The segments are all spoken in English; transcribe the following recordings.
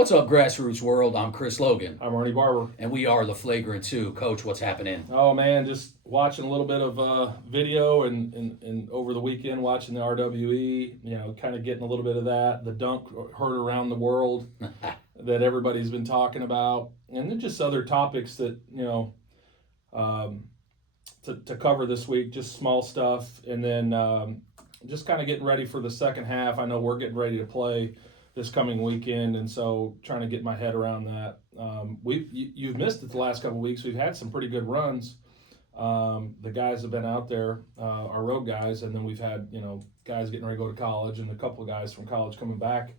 What's up, Grassroots World? I'm Chris Logan, I'm Ernie Barber. and we are the Flagrant 2. Coach, what's happening? Oh man, just watching a little bit of video and over the weekend watching the RWE. Kind of getting a little bit of that. The dunk heard around the world that everybody's been talking about, and then just other topics that to cover this week. Just small stuff, and then just kind of getting ready for the second half. I know we're getting ready to play this coming weekend, and so trying to get my head around that. You've missed it the last couple of weeks. We've had some pretty good runs. The guys have been out there, our road guys, and then we've had guys getting ready to go to college, and a couple of guys from college coming back.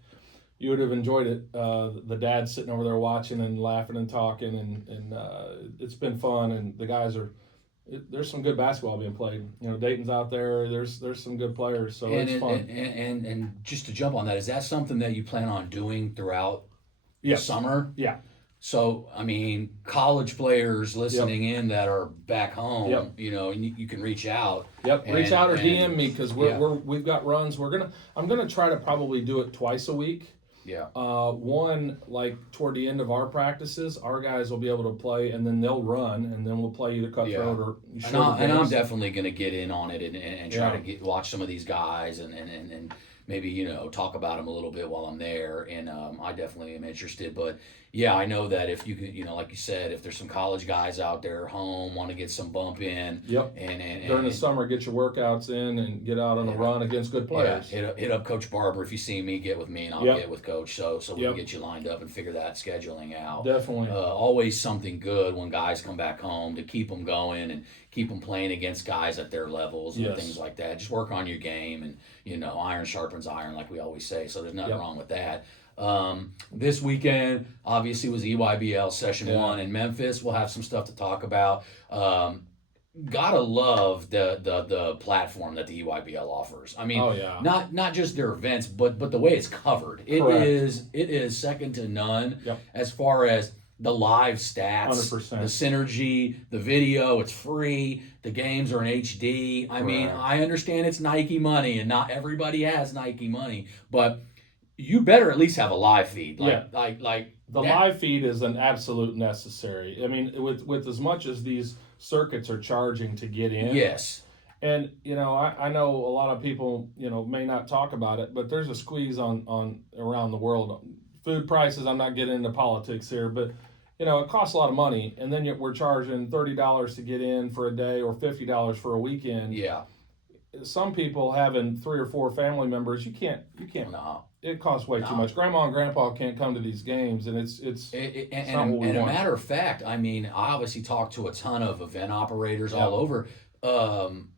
You would have enjoyed it. The dad's sitting over there watching and laughing and talking, and it's been fun. And the guys are. There's some good basketball being played. Dayton's out there. There's some good players, so it's fun. And just to jump on that, is that something that you plan on doing throughout the Yes. summer? Yeah. So, I mean, college players listening in that are back home, Yep. you can reach out. Yep. Reach out or DM me because Yeah. we've got runs. I'm gonna try to probably do it twice a week. Yeah. One, like toward the end of our practices, our guys will be able to play, and then they'll run, and then we'll play either cutthroat or shorter And I'm games. definitely going to get in on it and try to watch some of these guys and maybe talk about them a little bit while I'm there. And I definitely am interested. But yeah, I know that if you could, like you said, if there's some college guys out there home want to get some bump in. Yep. And during the summer, get your workouts in and get out on a run against good players. Yeah, hit up Coach Barber if you see me. Get with me, and I'll get with Coach. So we can get you lined up and figure that scheduling out. Definitely. Always something good when guys come back home to keep them going and keep them playing against guys at their levels and things like that. Just work on your game, and iron sharpens iron, like we always say. So there's nothing wrong with that. This weekend obviously was Eybl Session 1 in Memphis. We'll have some stuff to talk about. Gotta love the platform that the EYBL offers. I mean, not just their events, but the way it's covered. It is second to none as far as the live stats, 100%. the synergy, the video. It's free. The games are in HD. I mean, I understand it's Nike money, and not everybody has Nike money, but you better at least have a live feed. Live feed is an absolute necessary. I mean, with as much as these circuits are charging to get in. Yes. And I know a lot of people may not talk about it, but there's a squeeze on around the world. Food prices. I'm not getting into politics here, but it costs a lot of money, and then we're charging $30 to get in for a day or $50 for a weekend. Yeah. Some people having 3 or 4 family members, you can't. No. It costs way too much. Grandma and Grandpa can't come to these games, and it's not what we want. A matter of fact, I mean, I obviously talked to a ton of event operators all over.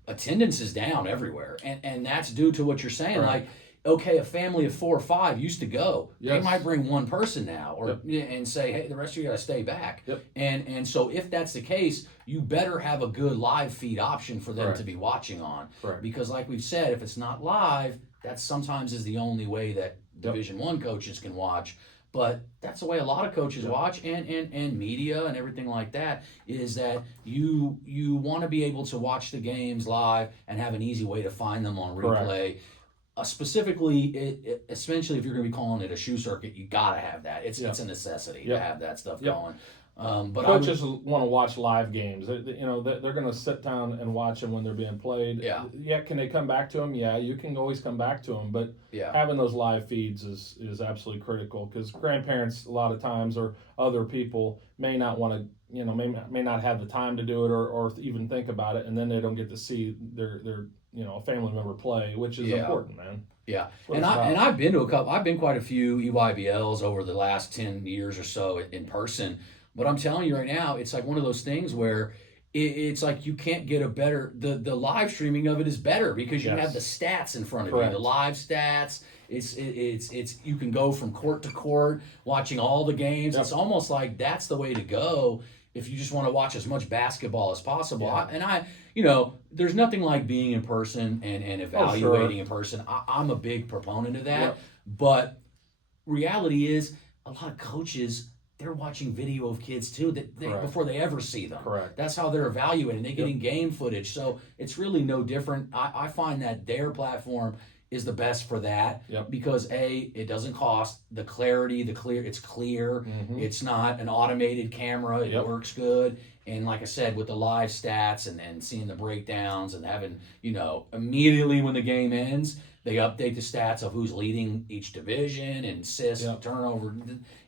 Attendance is down everywhere, and that's due to what you're saying. Like, okay, a family of 4 or 5 used to go. They might bring one person now, and say, hey, the rest of you got to stay back. And so if that's the case, you better have a good live feed option for them to be watching on. Because like we've said, if it's not live, that sometimes is the only way that Division I coaches can watch. But that's the way a lot of coaches watch, and media and everything like that, is that you want to be able to watch the games live and have an easy way to find them on replay. Specifically, essentially, if you're going to be calling it a shoe circuit, you got to have that. It's a necessity to have that stuff going. But coaches want to watch live games. They're going to sit down and watch them when they're being played. Yeah. Can they come back to them? Yeah, you can always come back to them. But having those live feeds is absolutely critical, because grandparents a lot of times or other people may not want to, may not have the time to do it or even think about it, and then they don't get to see their family member play, which is important, man. Yeah, and I've been to I've been quite a few EYBLs over the last 10 years or so in person. But I'm telling you right now, it's like one of those things where it's like you can't get a better. The live streaming of it is better because you have the stats in front of you, the live stats. It's you can go from court to court watching all the games. It's almost like that's the way to go if you just want to watch as much basketball as possible. There's nothing like being in person and evaluating in person. I'm a big proponent of that. But reality is, a lot of coaches, they're watching video of kids too before they ever see them. That's how they're evaluating. They get in game footage. So it's really no different. I find that their platform is the best for that because it doesn't cost the clarity, it's clear. It's not an automated camera. It works good. And like I said, with the live stats and seeing the breakdowns and having, immediately when the game ends, they update the stats of who's leading each division and assists, turnover.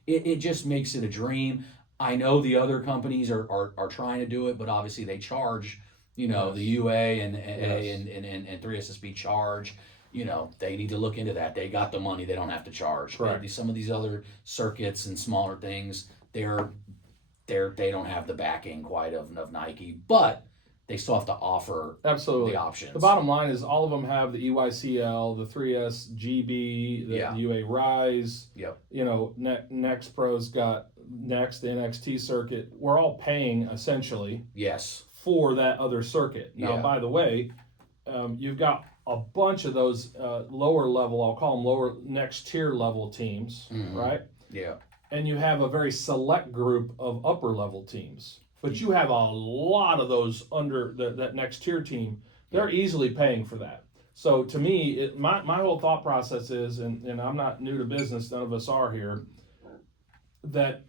It just makes it a dream. I know the other companies are trying to do it, but obviously they charge, the UA and 3SSB charge. They need to look into that. They got the money. They don't have to charge. Right. Some of these other circuits and smaller things, they don't have the backing quite of Nike, but they still have to offer the options. The bottom line is all of them have the EYCL, the 3SGB, the UA Rise. Next Pro's got the NXT circuit. We're all paying essentially for that other circuit. Now, by the way, you've got a bunch of those lower level, I'll call them lower next tier level teams, right? Yeah. And you have a very select group of upper level teams. But you have a lot of those under that next tier team. They're easily paying for that. So to me, my whole thought process is, and I'm not new to business, none of us are here, that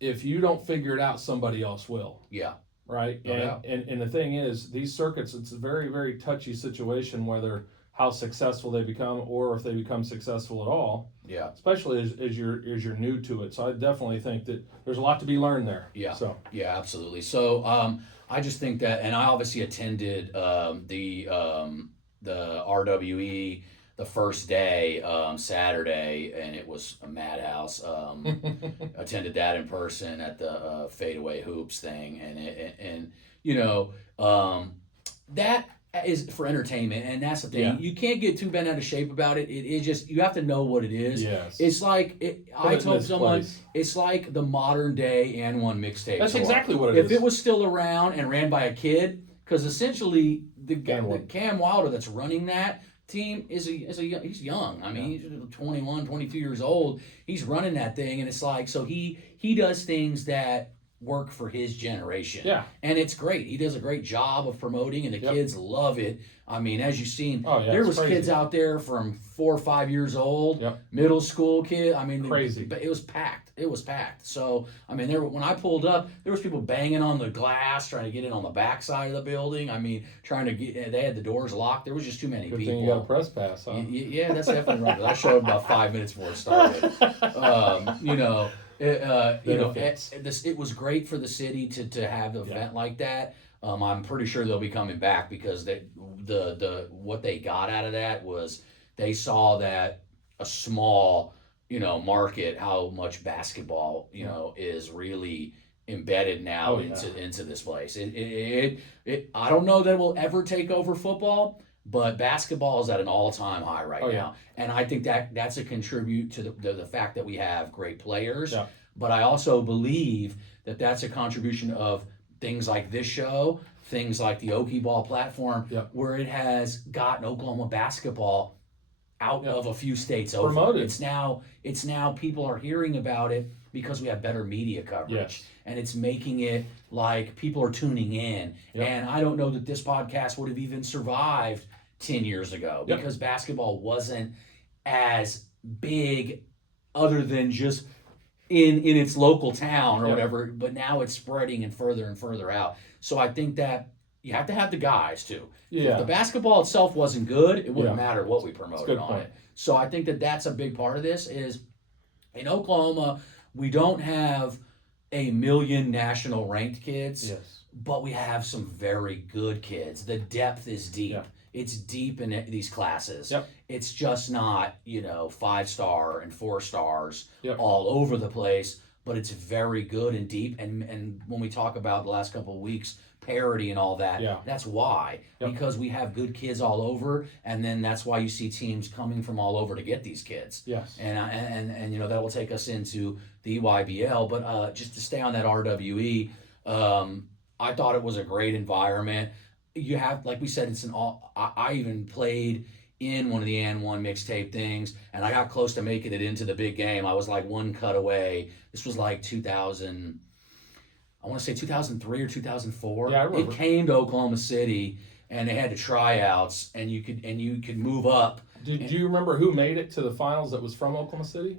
if you don't figure it out, somebody else will. Yeah. Right? And the thing is, these circuits, it's a very, very touchy situation whether how successful they become or if they become successful at all. Yeah. Especially as you're new to it. So I definitely think that there's a lot to be learned there. Yeah. So yeah, absolutely. So I just think that, and I obviously attended the RWE the first day, Saturday, and it was a madhouse. Attended that in person at the fadeaway hoops thing, and that is for entertainment, and that's the thing. Yeah. You can't get too bent out of shape about it. It just, you have to know what it is. Yes. It's like I told someone it's like the modern day N1 mixtape. That's exactly what it is. If it was still around and ran by a kid, because essentially the Cam Wilder that's running that team he's young. I mean, he's 21, 22 years old. He's running that thing, and it's like, so he does things that work for his generation. Yeah. And it's great. He does a great job of promoting, and the kids love it. I mean, as you've seen, there was kids out there from 4 or 5 years old, middle school kid. I mean, crazy. But it was packed. It was packed. So, I mean, when I pulled up, there was people banging on the glass, trying to get in on the back side of the building. I mean, trying to get, they had the doors locked. There was just too many Good people. thing you got a press pass, huh? Yeah, that's definitely right. I showed up about 5 minutes before it started. It was great for the city to have the event like that. I'm pretty sure they'll be coming back because what they got out of that was they saw that a small market, how much basketball is really embedded now into this place. I don't know that it will ever take over football, but basketball is at an all-time high right now, and I think that's a contribute to the fact that we have great players. Yeah. But I also believe that that's a contribution of things like this show, things like the Okie Ball platform, where it has gotten Oklahoma basketball out of a few states over. Promoted. It's now people are hearing about it because we have better media coverage, and it's making it like people are tuning in. And I don't know that this podcast would have even survived 10 years ago because basketball wasn't as big, other than just in its local town or whatever, but now it's spreading and further out. So I think that you have to have the guys too. If the basketball itself wasn't good, it wouldn't matter what we promoted on it. So I think that that's a big part of this is in Oklahoma, we don't have a million national ranked kids, but we have some very good kids. The depth is deep. It's deep in these classes. It's just not, 5-star and 4 stars all over the place, but it's very good and deep. And when we talk about the last couple of weeks, parity and all that, that's why. Because we have good kids all over, and then that's why you see teams coming from all over to get these kids. And that will take us into the EYBL. But just to stay on that RWE, I thought it was a great environment. You have, like we said, it's an all. I even played in one of the N1 mixtape things, and I got close to making it into the big game. I was like one cut away. This was like 2000. I want to say 2003 or 2004. Yeah, I remember. It came to Oklahoma City, and they had the tryouts, and you could move up. Do you remember who made it to the finals that was from Oklahoma City?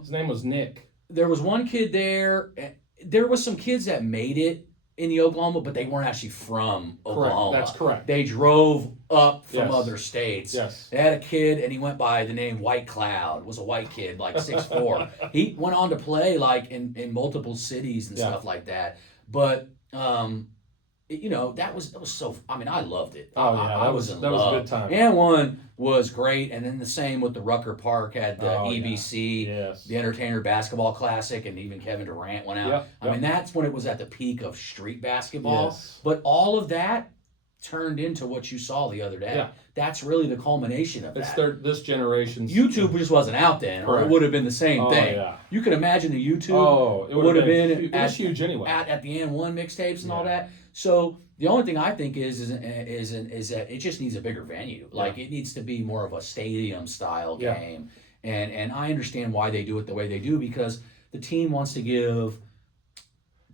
His name was Nick. There was one kid there. There was some kids that made it in the Oklahoma, but they weren't actually from Oklahoma. Correct. That's correct. They drove up from Yes. other states. Yes. They had a kid, and he went by the name White Cloud. Was a white kid, like 6'4". He went on to play like in multiple cities and stuff like that. But that was so. I mean, I loved it. Oh yeah, I was in love. That was a good time. And one was great, and then the same with the Rucker Park had the EBC, Yes. the Entertainer Basketball Classic, and even Kevin Durant went out. Yep. I mean, that's when it was at the peak of street basketball. Yes. But all of that turned into what you saw the other day. Yeah. That's really the culmination of It's that. this generation's YouTube just wasn't out then, or it Correct. would have been the same thing. Yeah. You can imagine the YouTube Oh, it would have been it was huge anyway. at the N1 mixtapes and all that. So the only thing I think is that it just needs a bigger venue. Like it needs to be more of a stadium style game. And I understand why they do it the way they do, because the team wants to give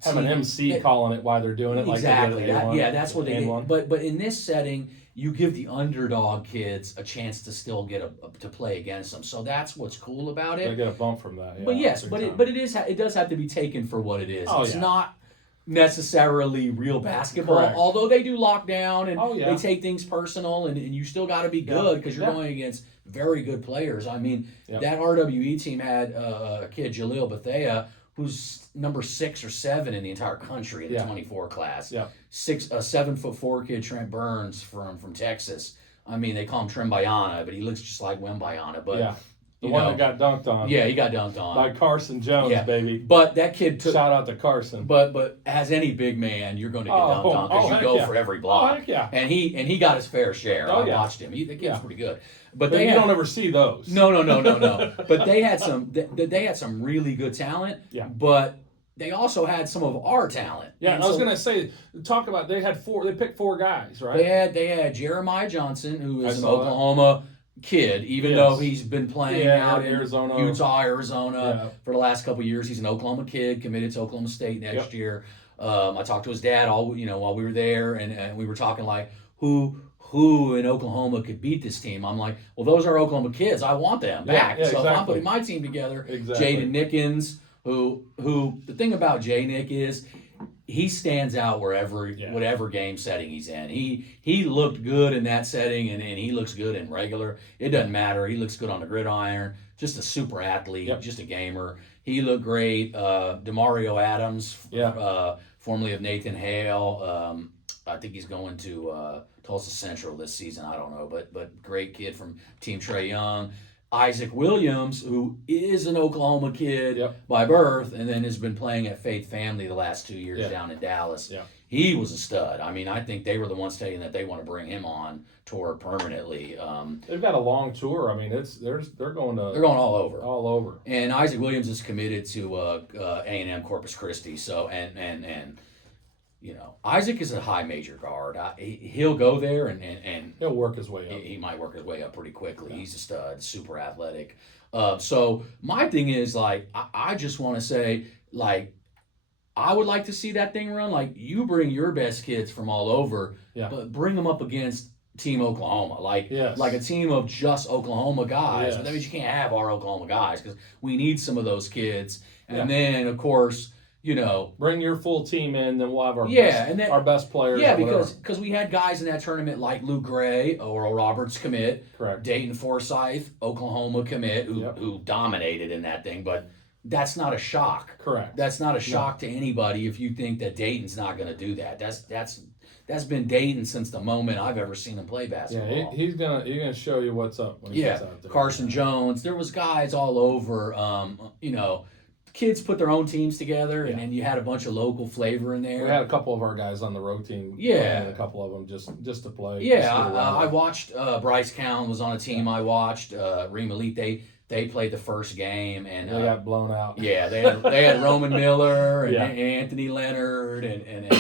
an MC calling it why they're doing it. Exactly. Like That's what they do. But in this setting, you give the underdog kids a chance to still get to play against them. So that's what's cool about it. They get a bump from that. Yeah, but yes, it does have to be taken for what it is. Oh, it's not necessarily real basketball, Correct. although they do lock down and they take things personal, and you still got to be good because you're going against very good players. I mean, that RWE team had a kid, Jaleel Bethea, who's number 6 or 7 in the entire country in the 24 class. Yeah. A 7'4" kid, Trent Burns from Texas. I mean, they call him Trembayana, but he looks just like Wembayana. But the one that got dunked on. Yeah, he got dunked on by Carson Jones, baby. But that kid took. Shout out to Carson. But as any big man, you're going to get dunked on because you go for every block. Oh, heck yeah. And he got his fair share. I watched him. The kid's pretty good. But you don't ever see those. No. But they had some really good talent. Yeah. But they also had some of our talent. Yeah, and I was gonna say, they picked 4 guys, right? They had Jeremiah Johnson, who is an Oklahoma kid, even though he's been playing out in Utah, Arizona for the last couple of years. He's an Oklahoma kid, committed to Oklahoma State next year. I talked to his dad while we were there, and we were talking like who in Oklahoma could beat this team. I'm like, well, those are Oklahoma kids. I want them back. So if I'm putting my team together, Jaden Nickens, who the thing about J-Nick is he stands out whatever game setting he's in. He looked good in that setting, and he looks good in regular. It doesn't matter. He looks good on the gridiron. Just a super athlete, just a gamer. He looked great. Demario Adams, formerly of Nathan Hale. I think he's going to Tulsa Central this season. I don't know, but great kid from Team Trae Young. Isaac Williams, who is an Oklahoma kid by birth, and then has been playing at Faith Family the last 2 years down in Dallas. Yeah. He was a stud. I mean, I think they were the ones saying that they want to bring him on tour permanently. They've got a long tour. I mean, they're going all over. All over. And Isaac Williams is committed to A&M Corpus Christi. So and Isaac is a high major guard. He'll go there and he'll work his way up. He might work his way up pretty quickly. Yeah. He's a stud, super athletic. So my thing is, like, I just want to say, like, I would like to see that thing run. Like, you bring your best kids from all over, but bring them up against Team Oklahoma. Like a team of just Oklahoma guys. Yes. But that means you can't have our Oklahoma guys because we need some of those kids. And then, of course, bring your full team in, then we'll have our best players. Yeah, because we had guys in that tournament like Luke Gray, Oral Roberts commit, correct. Dayton Forsyth, Oklahoma commit, who dominated in that thing. But that's not a shock. Correct. That's not a shock to anybody if you think that Dayton's not going to do that. That's been Dayton since the moment I've ever seen him play basketball. Yeah, he's gonna show you what's up when he gets out there. Carson Jones. There was guys all over. Kids put their own teams together, and then you had a bunch of local flavor in there. We had a couple of our guys on the road team. Yeah, a couple of them just to play. Yeah, I watched Bryce Cowan was on a team. I watched Reem Elite. They played the first game, and they got blown out. Yeah, they had Roman Miller and Anthony Leonard and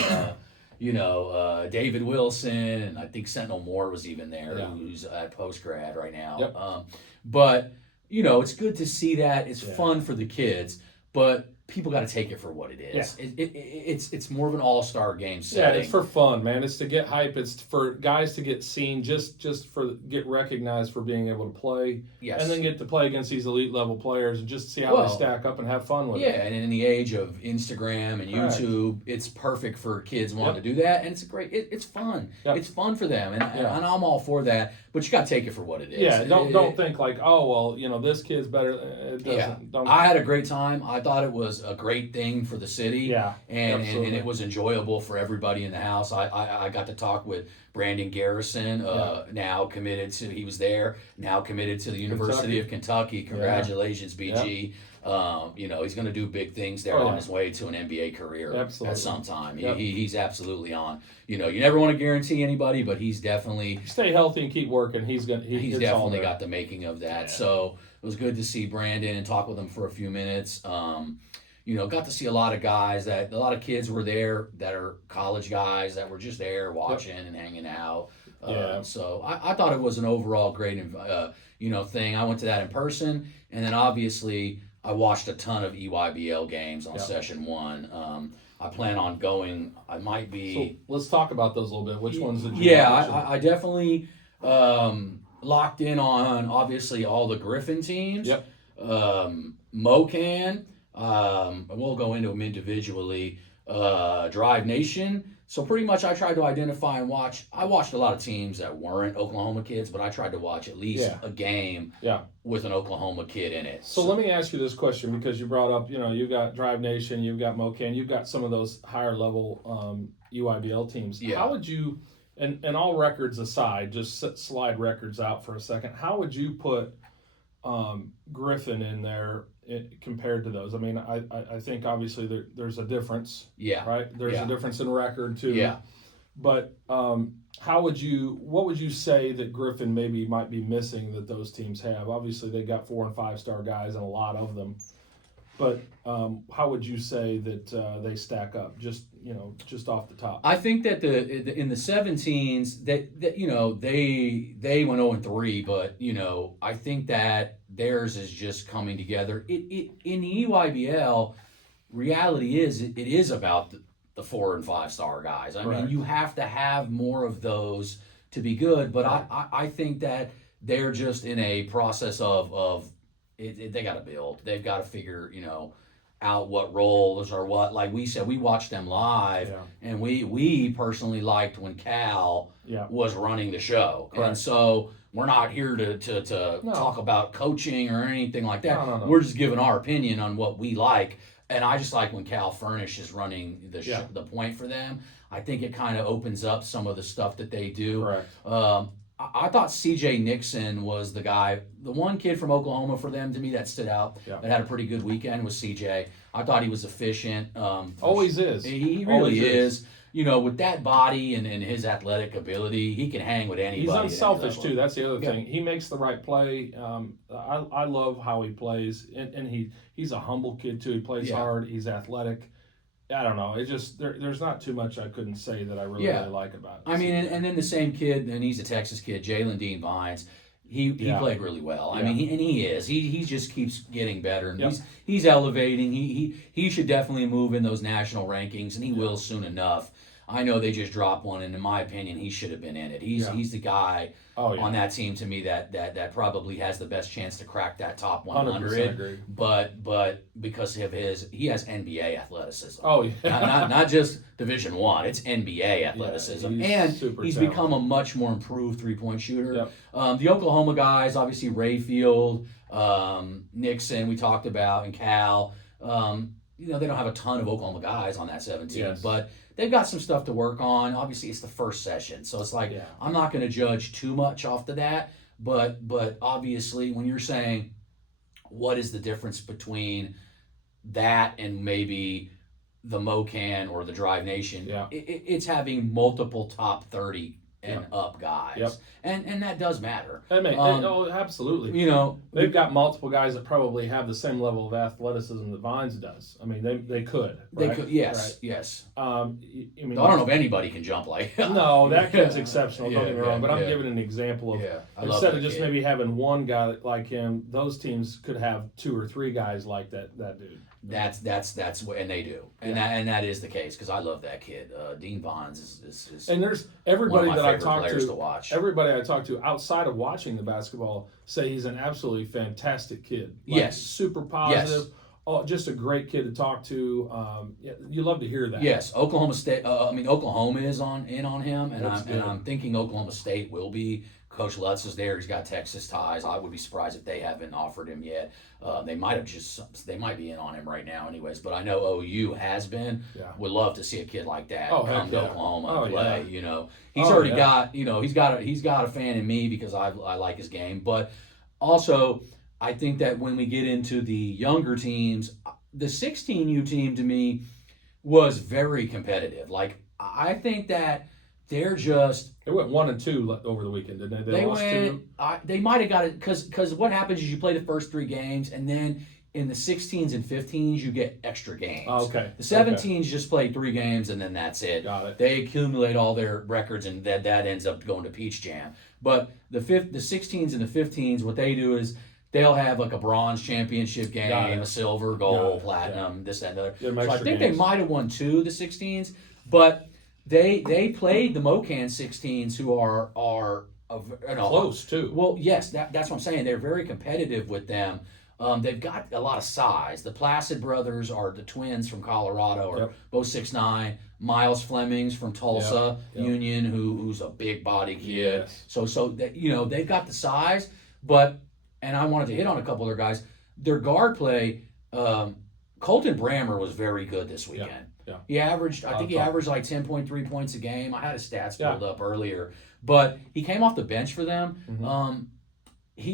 David Wilson, and I think Sentinel Moore was even there, who's at post grad right now. Yep. But it's good to see that. It's fun for the kids. But people got to take it for what it is. Yeah. It's more of an all-star game setting. Yeah, it's for fun, man. It's to get hype. It's for guys to get seen, just for get recognized for being able to play, Yes. and then get to play against these elite level players and just see how they stack up and have fun with it. Yeah, and in the age of Instagram and YouTube, it's perfect for kids wanting to do that, and it's it's fun. Yep. It's fun for them, and I'm all for that. But you got to take it for what it is. Yeah, don't think like, oh well, this kid's better. It doesn't. Yeah. Don't. I had a great time. I thought it was a great thing for the city. Yeah, and it was enjoyable for everybody in the house. I got to talk with Brandon Garrison, now committed to. He was there, now committed to the University of Kentucky. Congratulations, BG. He's going to do big things there on his way to an NBA career at some time. He's absolutely on. You never want to guarantee anybody, but he's definitely stay healthy and keep working. He's definitely got the making of that. Yeah. So it was good to see Brandon and talk with him for a few minutes. Got to see a lot of guys a lot of kids were there that are college guys that were just there watching and hanging out. So I thought it was an overall great, thing. I went to that in person, and then obviously I watched a ton of EYBL games on Session 1. I plan on going. I might be. So let's talk about those a little bit. Which ones did you? Yeah, I definitely locked in on obviously all the Griffin teams. Yep. MoCan. We'll go into them individually. Drive Nation. So pretty much I tried to identify and watch. I watched a lot of teams that weren't Oklahoma kids, but I tried to watch at least a game with an Oklahoma kid in it. So let me ask you this question, because you brought up, you've got Drive Nation, you've got MoCan, you've got some of those higher level EYBL teams. Yeah. How would you, and all records aside, just slide records out for a second, how would you put Griffin in there compared to those? I mean, I think obviously there's a difference. Yeah. Right? There's a difference in record too. Yeah. But what would you say that Griffin maybe might be missing that those teams have? Obviously they got 4 and 5 star guys and a lot of them. But how would you say that they stack up? Just off the top. I think that in the 17s that they went 0-3, but I think that theirs is just coming together. In the EYBL, reality is it is about the 4 and 5 star guys. I mean, you have to have more of those to be good. But I think that they're just in a process of they got to build. They've got to figure out what roles or what. Like we said, we watched them live, and we personally liked when Cal was running the show. Correct. And so we're not here to talk about coaching or anything like that. No. We're just giving our opinion on what we like. And I just like when Cal Furnish is running the point for them. I think it kind of opens up some of the stuff that they do. Correct. I thought C.J. Nixon was the guy, the one kid from Oklahoma for them to me that stood out, that had a pretty good weekend was C.J. I thought he was efficient. Always is. He really is. With that body and his athletic ability, he can hang with anybody. He's unselfish too. That's the other thing. He makes the right play. I love how he plays, and he's a humble kid too. He plays hard. He's athletic. I don't know. It just there's not too much I couldn't say that I really like about it. I mean, and then the same kid, and he's a Texas kid, Jalen Dean Vines. He played really well. I mean, he just keeps getting better, and he's elevating. He should definitely move in those national rankings, and he will soon enough. I know they just dropped one, and in my opinion, he should have been in it. He's the guy on that team to me that probably has the best chance to crack that top 100. Agree. But because of he has NBA athleticism. Oh yeah, not just Division I. It's NBA athleticism, he's become a much more improved 3-point shooter. Yep. The Oklahoma guys, obviously Rayfield, Nixon, we talked about, and Cal. They don't have a ton of Oklahoma guys on that 17, but they've got some stuff to work on. Obviously, it's the first session, so it's like I'm not going to judge too much off of that. But obviously, when you're saying what is the difference between that and maybe the MoCan or the Drive Nation, it's having multiple top 30 and up guys. Yep. And that does matter. Absolutely. You know, they've got multiple guys that probably have the same level of athleticism that Vines does. I mean, they could. Right? They could. Yes. Right. Yes. I mean, I don't know if anybody can jump like. No, that kid's exceptional. Don't get me wrong, but I'm yeah. giving an example of I instead of just kid. maybe having one guy like him, those teams could have 2 or 3 guys like that dude. That's what, and they do, and that is the case because I love that kid. Dean Vines is and there's everybody one of that my I talk to watch. Everybody I talk to outside of watching the basketball say he's an absolutely fantastic kid. Like, yes, super positive. Yes. Oh, just a great kid to talk to. You love to hear that. Yes, Oklahoma State. Oklahoma is on him, and I'm thinking Oklahoma State will be. Coach Lutz is there. He's got Texas ties. I would be surprised if they haven't offered him yet. They might be in on him right now, anyways. But I know OU has been. Yeah. Would love to see a kid like that come to Oklahoma and play. Yeah. You know, he's already got. You know, he's got a fan in me because I like his game. But also, I think that when we get into the younger teams, the 16U team to me was very competitive. Like I think that. They're just. They went 1 and 2 over the weekend, didn't they? They lost 2. They might have got it because what happens is you play the first 3 games and then in the 16s and 15s you get extra games. Oh, okay. The 17s just play 3 games and then that's it. Got it. They accumulate all their records and that ends up going to Peach Jam. But the 16s and the 15s, what they do is. They'll have like a bronze championship game, a silver, gold, platinum, this, that, and the other. So I think they might have won 2 of the 16s, but they played the Mocan 16s who are close too. Well, yes, that's what I'm saying. They're very competitive with them. They've got a lot of size. The Placid brothers are the twins from Colorado, are both 6'9". Miles Flemings from Tulsa Union, who's a big body kid. Yes. So they've got the size, but. And I wanted to hit on a couple of their guys. Their guard play, Colton Brammer was very good this weekend. Yeah. He averaged like 10.3 points a game. I had his stats pulled up earlier. But he came off the bench for them. Mm-hmm.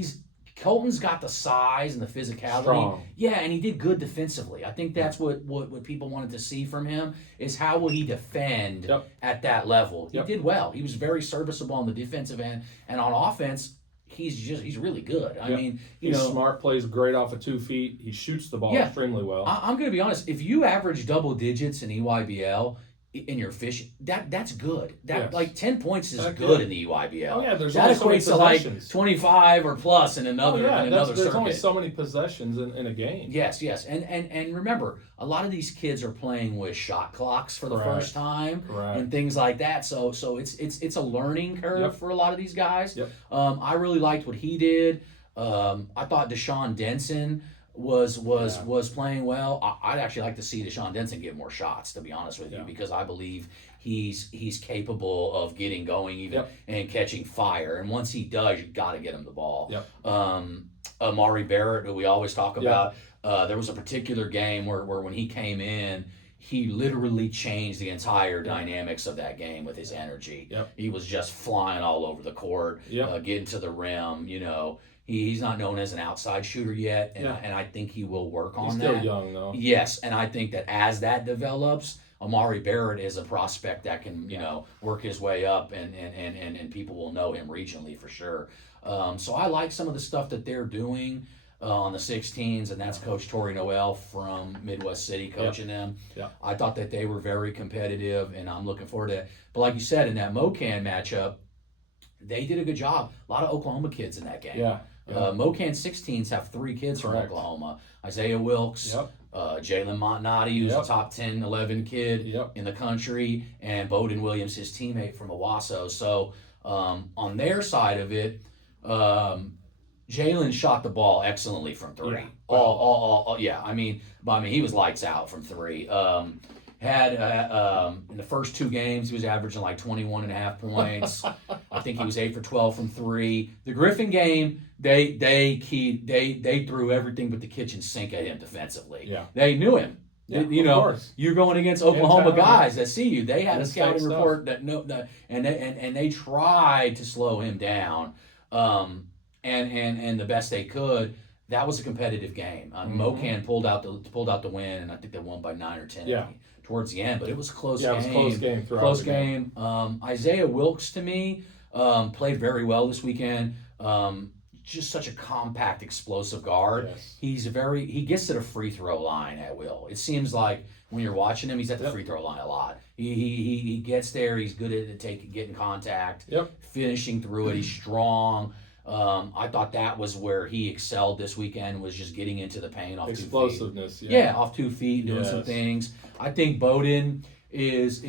Colton's got the size and the physicality. Strong. Yeah, and he did good defensively. I think that's what people wanted to see from him is how will he defend at that level. He did well. He was very serviceable on the defensive end. And on offense, he's really good. I mean, he's smart, plays great off of 2 feet. He shoots the ball extremely well. I'm going to be honest. If you average double digits in EYBL in your fishing, that's good. Like 10 points is good in the EYBL. Oh yeah, there's that only equates so many to like 25 or plus in another there's circuit. only so many possessions in a game. Yes, and remember, a lot of these kids are playing with shot clocks for the first time and things like that. So it's a learning curve for a lot of these guys. I really liked what he did. I thought Deshaun Denson was playing well. I'd actually like to see Deshaun Denson get more shots, to be honest with you, because I believe he's capable of getting going and catching fire. And once he does, you got to get him the ball. Amari Barrett, who we always talk about, there was a particular game where when he came in, he literally changed the entire dynamics of that game with his energy. He was just flying all over the court, getting to the rim, He's not known as an outside shooter yet, and I think he will work on that. He's still young, though. Yes, and I think that as that develops, Amari Barrett is a prospect that can, work his way up, and people will know him regionally for sure. So I like some of the stuff that they're doing on the 16s, and that's Coach Tori Noel from Midwest City coaching them. I thought that they were very competitive, and I'm looking forward to it. But like you said, in that Mocan matchup, they did a good job. A lot of Oklahoma kids in that game. Mocan 16s have 3 kids from Oklahoma. Isaiah Wilkes, Jalen Montanati, who's a top 10, 11 kid in the country, and Bowden Williams, his teammate from Owasso. So on their side of it, Jalen shot the ball excellently from 3. He was lights out from 3. Had in the first 2 games, he was averaging like 21.5 points. I think he was 8 for 12 from 3. The Griffin game, they threw everything but the kitchen sink at him defensively. They knew him. You're going against Oklahoma guys that see you. They had a scouting report that and they tried to slow him down, and the best they could. that was a competitive game. Mocan pulled out the win, and I think they won by 9 or 10 towards the end. But it was a close game. Yeah, it was a close game throughout Close the game. Isaiah Wilkes, to me, played very well this weekend. Just such a compact, explosive guard. Yes. He gets to the free throw line at will. It seems like when you're watching him, he's at the free throw line a lot. He gets there. He's good at getting contact, finishing through it. He's strong. I thought that was where he excelled this weekend, was just getting into the paint off 2 feet. Explosiveness, off 2 feet, doing some things. I think Bowden is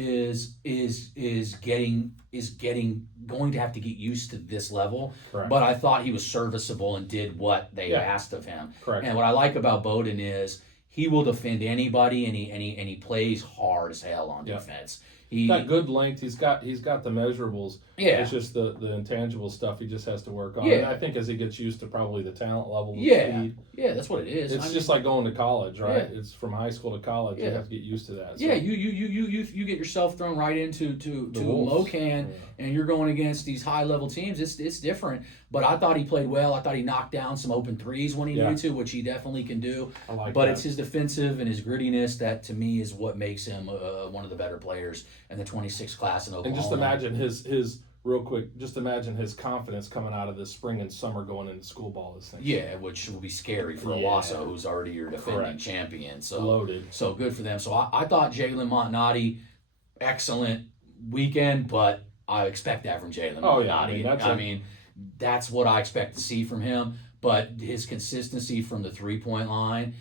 going to have to get used to this level. Correct. But I thought he was serviceable and did what they asked of him. Correct. And what I like about Bowden is he will defend anybody, and he plays hard as hell on defense. He's got good length. He's got the measurables. Yeah. It's just the intangible stuff he just has to work on. Yeah. And I think as he gets used to probably the talent level, the speed. Yeah, that's what it is. It's just like going to college, right? Yeah. It's from high school to college. You have to get used to that. So. Yeah, you get yourself thrown right into Mocan, and you're going against these high level teams. It's different. But I thought he played well. I thought he knocked down some open threes when he needed to, which he definitely can do. I like but that. It's his defensive and his grittiness that, to me, is what makes him one of the better players in the 26th class in Oklahoma. And just imagine his real quick. Just imagine his confidence coming out of this spring and summer going into school ball this thing. Yeah, which will be scary for Owasso, who's already your defending champion. So loaded. So good for them. So I thought Jalen Montnati, excellent weekend, but I expect that from Jalen Montnati. I mean, that's what I expect to see from him. But his consistency from the 3-point line,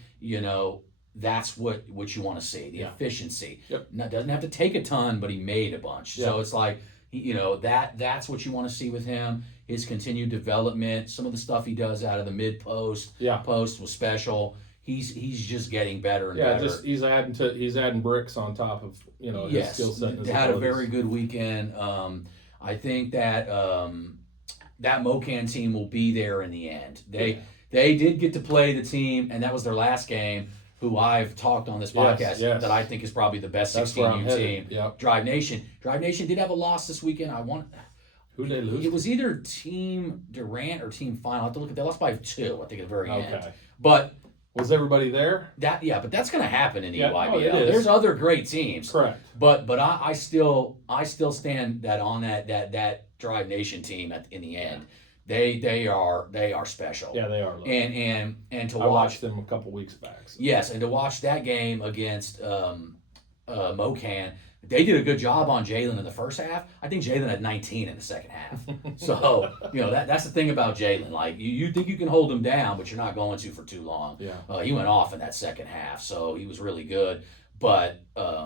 that's what you want to see. The efficiency. Now, doesn't have to take a ton, but he made a bunch. So it's like, that's what you want to see with him. His continued development, some of the stuff he does out of the mid post was special. He's just getting better and better. He's adding bricks on top of his skill set. And his had abilities. a very good weekend. I think that that Mocan team will be there in the end. They did get to play the team, and that was their last game, who I've talked on this podcast that I think is probably the best 16U team. Yep. Drive Nation. Drive Nation did have a loss this weekend. Who did they lose? It was either Team Durant or Team Final. I have to look at that. They lost by 2, I think, at the very end. But was everybody there? But that's going to happen in EYBL. Oh, it is. There's other great teams. Correct. But I still stand that Drive Nation team in the end. They are special. Yeah, they are. And to I watch watched them a couple weeks back. So. Yes, and to watch that game against Mocan, they did a good job on Jalen in the first half. I think Jalen had 19 in the second half. So that's the thing about Jalen. Like you think you can hold him down, but you're not going to for too long. Yeah. He went off in that second half, so he was really good. But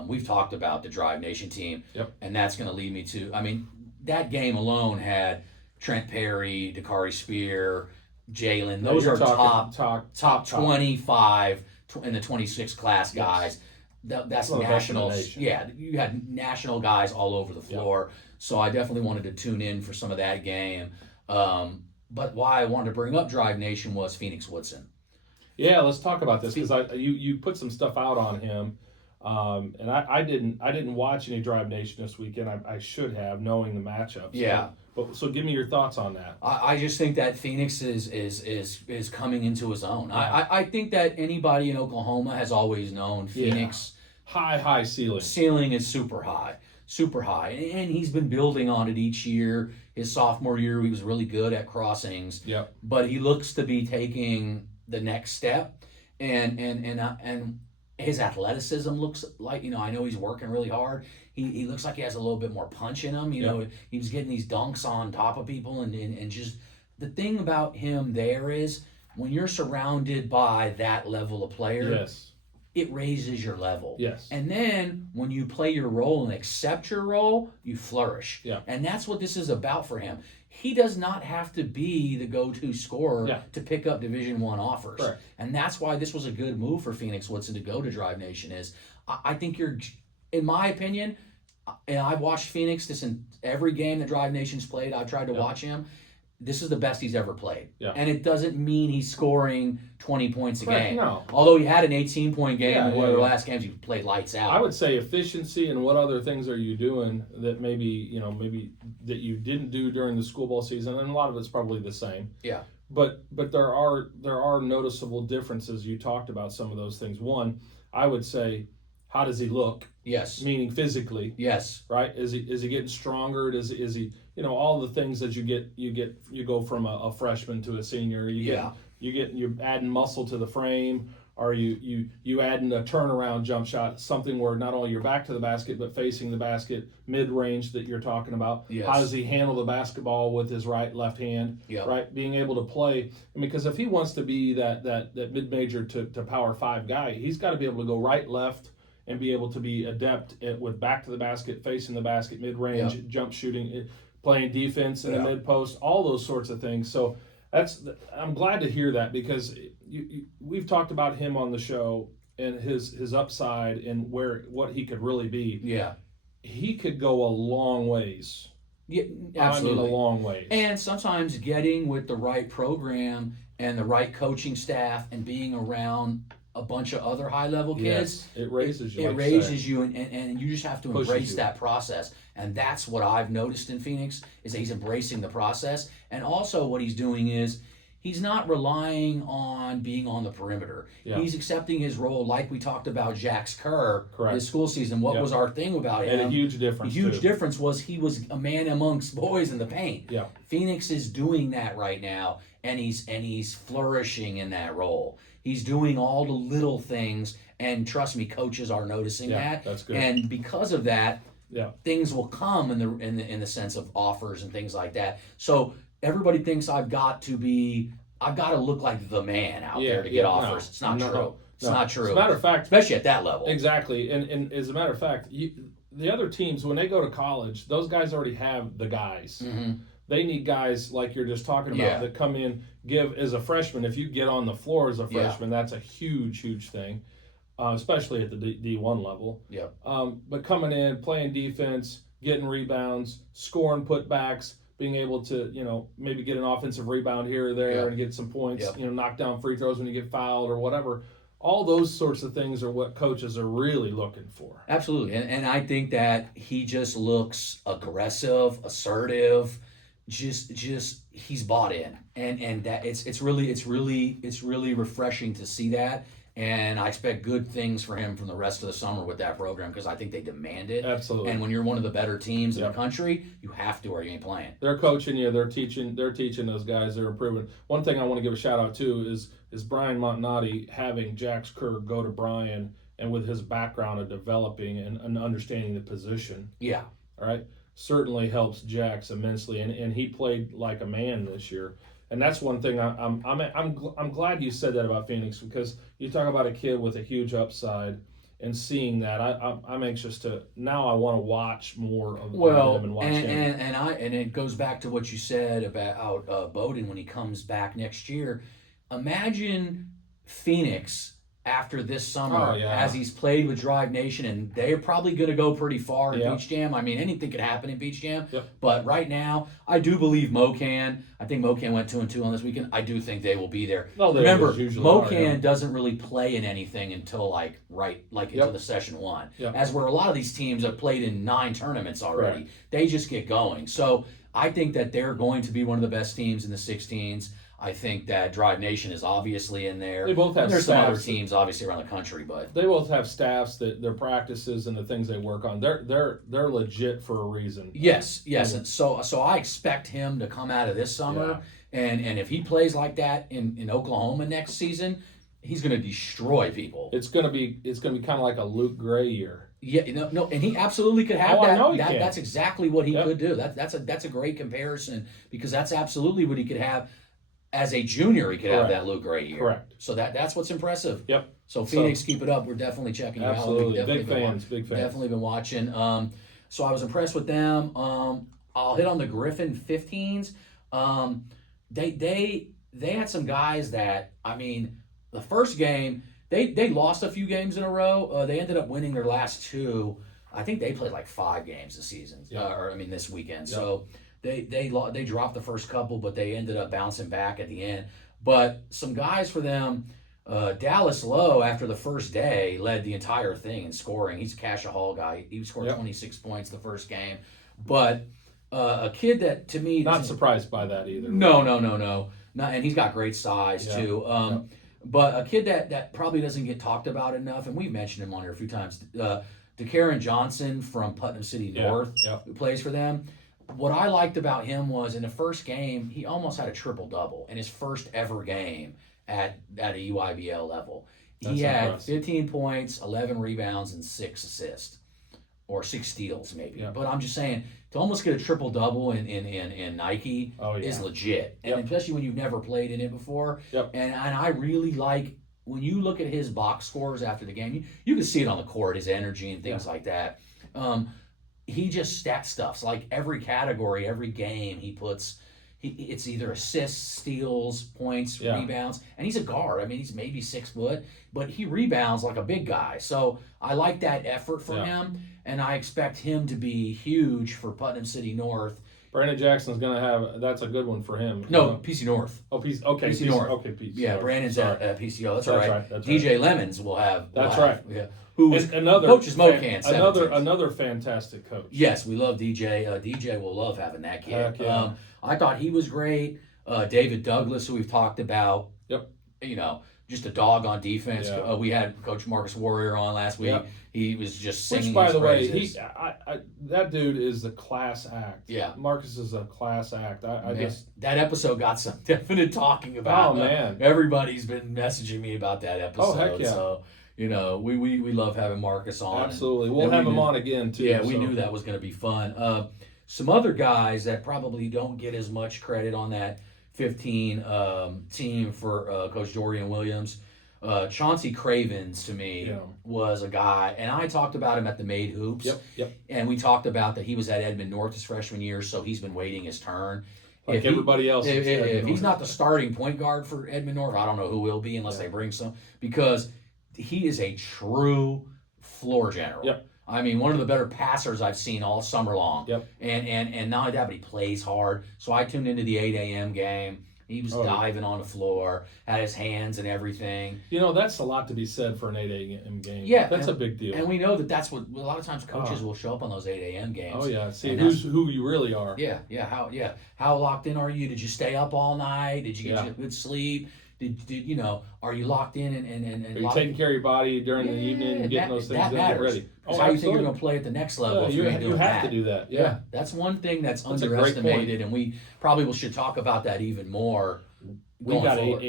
we've talked about the Drive Nation team, and that's going to lead me to. I mean, that game alone had Trent Perry, Dakari Spear, Jalen. Those are top 25 in the 26 class guys. That's nationals. Yeah, you had national guys all over the floor. So I definitely wanted to tune in for some of that game. But why I wanted to bring up Drive Nation was Phoenix Woodson. Yeah, let's talk about this because you put some stuff out on him. And I didn't watch any Drive Nation this weekend. I should have, knowing the matchups. Yeah. So give me your thoughts on that. I just think that Phoenix is coming into his own. I think that anybody in Oklahoma has always known Phoenix. High ceiling. Ceiling is super high. And he's been building on it each year. His sophomore year, he was really good at crossings. Yep. But he looks to be taking the next step. And his athleticism looks like, I know he's working really hard. He looks like he has a little bit more punch in him. He was getting these dunks on top of people. And just the thing about him there is when you're surrounded by that level of player, it raises your level. Yes. And then when you play your role and accept your role, you flourish. Yeah. And that's what this is about for him. He does not have to be the go-to scorer to pick up Division I offers. Correct. And that's why this was a good move for Phoenix Woodson to go to Drive Nation. I think in my opinion, and I've watched Phoenix in every game that Drive Nation's played. I've tried to watch him. This is the best he's ever played. Yeah. And it doesn't mean he's scoring 20 points a game. No. Although he had an 18-point game in one of the last games, he played lights out. I would say efficiency and what other things are you doing that maybe that you didn't do during the school ball season, and a lot of it's probably the same. Yeah. But there are noticeable differences. You talked about some of those things. One, I would say, how does he look? Yes. Meaning physically. Yes. Right? Is he getting stronger? Is he all the things that you go from a freshman to a senior. You're adding muscle to the frame. Are you adding a turnaround jump shot, something where not only you're back to the basket but facing the basket, mid range that you're talking about. Yes. How does he handle the basketball with his left hand? Yep. Right, being able to play. I mean, because if he wants to be that mid major to Power 5 guy, he's got to be able to go right, left, and be able to be adept with back to the basket, facing the basket, mid range, jump shooting, playing defense in the mid post, all those sorts of things. So I'm glad to hear that, because we've talked about him on the show and his upside and what he could really be. Yeah, he could go a long ways. Yeah, absolutely. I mean, a long ways. And sometimes getting with the right program and the right coaching staff and being around a bunch of other high-level kids, it raises you. It raises you, and you just have to embrace that process. And that's what I've noticed in Phoenix, is that he's embracing the process. And also what he's doing is he's not relying on being on the perimeter. Yeah. He's accepting his role, like we talked about Jax Kerr this school season. What was our thing about him? And a huge difference. A huge difference was he was a man amongst boys in the paint. Yeah. Phoenix is doing that right now, and he's flourishing in that role. He's doing all the little things, and trust me, coaches are noticing that. That's good. And because of that, things will come in the sense of offers and things like that. So everybody thinks I've got to look like the man out there to get offers. It's not true. It's not true. As a matter of fact, especially at that level. Exactly. And as a matter of fact, the other teams, when they go to college, those guys already have the guys. Mm-hmm. They need guys like you're just talking about that come in, give as a freshman. If you get on the floor as a freshman, that's a huge, huge thing, especially at the D1 level. Yeah. But coming in, playing defense, getting rebounds, scoring putbacks, being able to, maybe get an offensive rebound here or there and get some points, knock down free throws when you get fouled or whatever. All those sorts of things are what coaches are really looking for. Absolutely. And I think that he just looks aggressive, assertive, just he's bought in. And that it's really refreshing to see that. And I expect good things for him from the rest of the summer with that program, because I think they demand it. Absolutely. And when you're one of the better teams in the country, you have to, or you ain't playing. They're coaching you. They're teaching those guys. They're improving. One thing I want to give a shout out to is Brian Montanati having Jax Kerr go to Brian, and with his background of developing and understanding the position. Yeah. All right. Certainly helps Jax immensely, and he played like a man this year. And that's one thing I'm glad you said that about Phoenix, because you talk about a kid with a huge upside, and seeing that I'm anxious to now. I want to watch more of him and watch him. And it goes back to what you said about Bowden when he comes back next year. Imagine Phoenix after this summer, as he's played with Drive Nation, and they're probably going to go pretty far in Beach Jam. I mean, anything could happen in Beach Jam. Yep. But right now, I do believe Mo can. I think Mo can went 2-2 on this weekend. I do think they will be there. Well, remember, Mo can doesn't really play in anything until into the session one. Yep. As where a lot of these teams have played in 9 tournaments already. Right. They just get going. So I think that they're going to be one of the best teams in the 16s. I think that Drive Nation is obviously in there. They both have There's some other staffs. teams obviously around the country, but They both have staffs that their practices and the things they work on. They're legit for a reason. Yes. And so I expect him to come out of this summer, and if he plays like that in Oklahoma next season, he's going to destroy people. It's going to be kind of like a Luke Gray year. Yeah, no, and he absolutely could have I that. know he can. That's exactly what he could do. That's a great comparison, because that's absolutely what he could have. As a junior, he could have that Luke Gray year. Correct. So that's what's impressive. Yep. So Phoenix, keep it up. We're definitely checking you out. Absolutely. Big fans. Definitely been watching. So I was impressed with them. I'll hit on the Griffin 15s. They had some guys that, I mean, the first game, they lost a few games in a row. They ended up winning their last 2. I think they played like 5 games this season, this weekend. Yep. So they dropped the first couple, but they ended up bouncing back at the end. But some guys for them, Dallas Lowe, after the first day, led the entire thing in scoring. He's a Cash a Hall guy. He scored 26 points the first game. But a kid that, to me... Not surprised by that either. No. and he's got great size too. But a kid that probably doesn't get talked about enough, and we've mentioned him on here a few times, DeCarron Johnson from Putnam City North, who plays for them. What I liked about him was in the first game, he almost had a triple-double in his first ever game at a EYBL level. He had 15 points, 11 rebounds, and 6 assists. Or 6 steals, maybe. Yeah. But I'm just saying, to almost get a triple-double in Nike is legit. And especially when you've never played in it before. And I really like, when you look at his box scores after the game, you can see it on the court, his energy and things like that. He just stat stuffs. Like every category, every game he puts, it's either assists, steals, points, rebounds. And he's a guard. I mean, he's maybe 6 foot, but he rebounds like a big guy. So I like that effort for him. And I expect him to be huge for Putnam City North. Brandon Jackson's going to have, that's a good one for him. No, PC North. Oh, PC North. Okay, PC. Yeah, Brandon's at PCO. That's all right. DJ Lemons will have. That's right. Yeah. Who's another coaches Mocan. Another fantastic coach. Yes, we love DJ. DJ will love having that kid. I thought he was great. David Douglas, who we've talked about. You know, just a dog on defense. We had Coach Marcus Warrior on last week. He was just singing. Which, by his the praises. way, that dude is a class act. Yeah, Marcus is a class act. That episode got some definite talking about. Oh man, everybody's been messaging me about that episode. Oh heck yeah. So you know, we love having Marcus on. Absolutely, we'll have him on again too. Yeah, we knew that was going to be fun. Some other guys that probably don't get as much credit on that 15 team for Coach Dorian Williams. Chauncey Cravens, to me, was a guy, and I talked about him at the Made Hoops. And we talked about that he was at Edmond North his freshman year, so he's been waiting his turn. Like everybody else. If he's not the starting point guard for Edmond North, I don't know who will be unless they bring some, because he is a true floor general. I mean, one of the better passers I've seen all summer long. And not only that, but he plays hard. So I tuned into the 8 a.m. game. He was diving on the floor, had his hands and everything. You know, that's a lot to be said for an 8 a.m. game. Yeah. That's a big deal. And we know that's what, a lot of times coaches will show up on those 8 a.m. games. Oh, yeah. See who you really are. How locked in are you? Did you stay up all night? Did you get good sleep? Did you know, are you locked in and are you taking care of your body during the evening and getting those things that matters. Ready? Oh, how you think you're going to play at the next level? You have to do that. Yeah. That's one thing that's underestimated, and we probably should talk about that even more. We got 2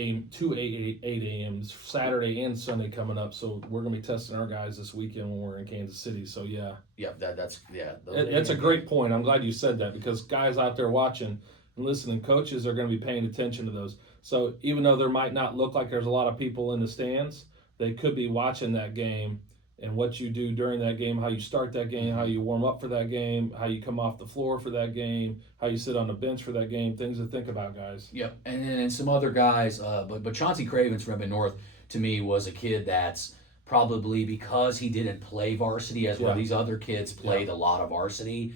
8 a.m.s Saturday and Sunday coming up, so we're going to be testing our guys this weekend when we're in Kansas City. So that's a great point. I'm glad you said that, because guys out there watching and listening, coaches are going to be paying attention to those. So even though there might not look like there's a lot of people in the stands, they could be watching that game, and what you do during that game, how you start that game, how you warm up for that game, how you come off the floor for that game, how you sit on the bench for that game, things to think about, guys. Yep, and then some other guys, but Chauncey Cravens from Edmond North, to me, was a kid that's probably, because he didn't play varsity as well, these other kids played a lot of varsity.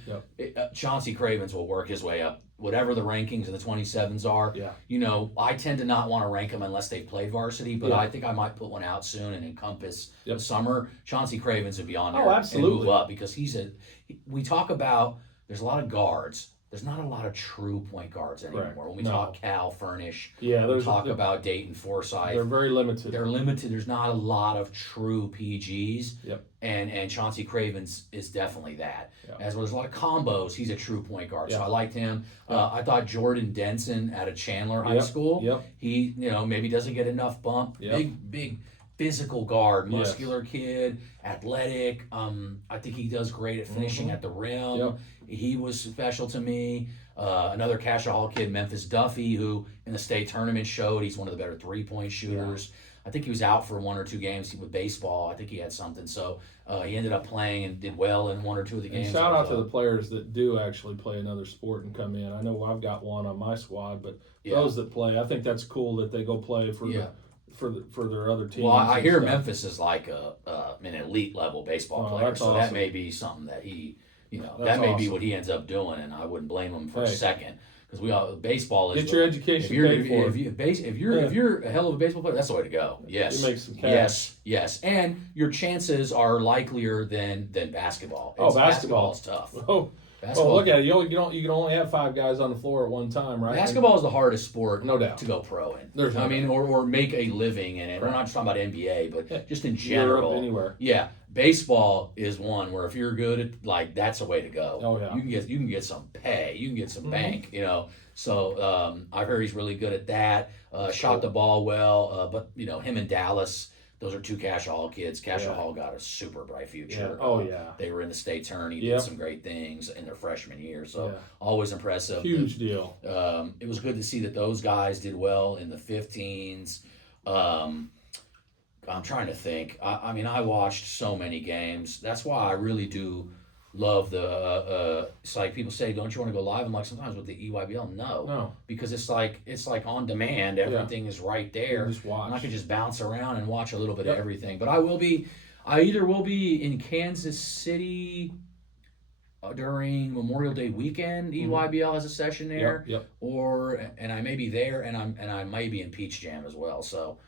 Chauncey Cravens will work his way up. Whatever the rankings in the 27s are, you know, I tend to not want to rank them unless they play varsity, but I think I might put one out soon and encompass the summer. Chauncey Cravens would be on there and move up, because we talk about, there's a lot of guards. There's not a lot of true point guards anymore. When we talk Cal, Furnish, we talk about Dayton, Forsyth. They're very limited. They're limited. There's not a lot of true PGs. And Chauncey Cravens is definitely that. As well, there's a lot of combos. He's a true point guard. So I liked him. I thought Jordan Denson out of Chandler High School, he, you know, maybe doesn't get enough bump. Big physical guard, muscular kid, athletic. I think he does great at finishing at the rim. He was special to me. Another Cashahall kid, Memphis Duffy, who in the state tournament showed he's one of the better three-point shooters. I think he was out for 1 or 2 games with baseball. I think he had something. So he ended up playing and did well in 1 or 2 of the games. And shout out to the players that do actually play another sport and come in. I know I've got one on my squad, but those that play, I think that's cool that they go play for their other teams. Well, I hear Memphis is like an elite level baseball player, so that may be something that he, you know, that may be what he ends up doing, and I wouldn't blame him for a second, because baseball is get your education paid for. If you're a hell of a baseball player, that's the way to go. Yes, you make some cash. Yes, and your chances are likelier than basketball. Basketball is tough. Well, look at it. You can only have 5 guys on the floor at one time, right? Basketball is the hardest sport, no doubt, to go pro in. There's no doubt. or make a living in it. We're not just talking about NBA, but just in general. Europe, anywhere. Yeah, baseball is one where if you're good at that's a way to go. Oh yeah. You can get some pay. You can get some bank. So I heard he's really good at that. Shot the ball well, but him and Dallas. Those are 2 Cash Hall kids. Cash Hall got a super bright future. Yeah. Oh, yeah. They were in the state tourney, did some great things in their freshman year. So always impressive. Huge deal. It was good to see that those guys did well in the 15s. I'm trying to think. I watched so many games. That's why I really do love the it's like people say, don't you want to go live? I'm like, sometimes with the EYBL, no, because it's like on demand. Everything is right there, just watch. And I can just bounce around and watch a little bit of everything. But I either will be in Kansas City during Memorial Day weekend. EYBL has a session there, and I may be there, and I may be in Peach Jam as well. So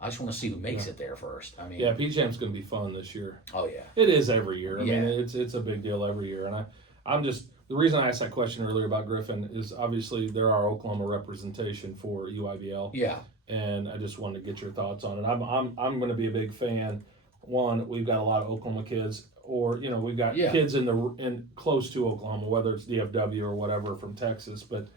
I just want to see who makes it there first. Peach Jam's going to be fun this year. Oh yeah, it is every year. I mean, it's a big deal every year, and I'm just the reason I asked that question earlier about Griffin is obviously there are Oklahoma representation for EYBL. Yeah, and I just wanted to get your thoughts on it. I'm going to be a big fan. One, we've got a lot of Oklahoma kids, or we've got kids in close to Oklahoma, whether it's DFW or whatever from Texas, but.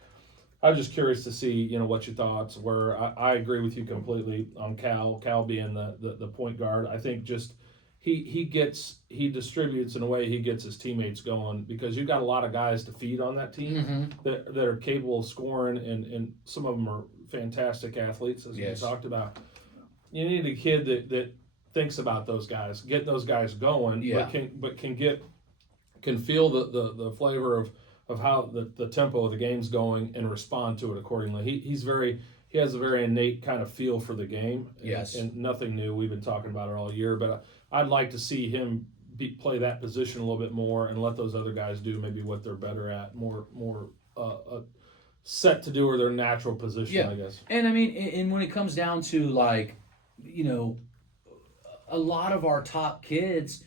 I'm just curious to see, what your thoughts were. I agree with you completely on Cal being the point guard. I think just he distributes in a way he gets his teammates going because you've got a lot of guys to feed on that team that are capable of scoring, and some of them are fantastic athletes, as we talked about. You need a kid that thinks about those guys, get those guys going, but can feel the flavor of how the tempo of the game's going and respond to it accordingly. He has a very innate kind of feel for the game. And nothing new. We've been talking about it all year, but I'd like to see him play that position a little bit more and let those other guys do maybe what they're better at, more set to do or their natural position, I guess. And and when it comes down to a lot of our top kids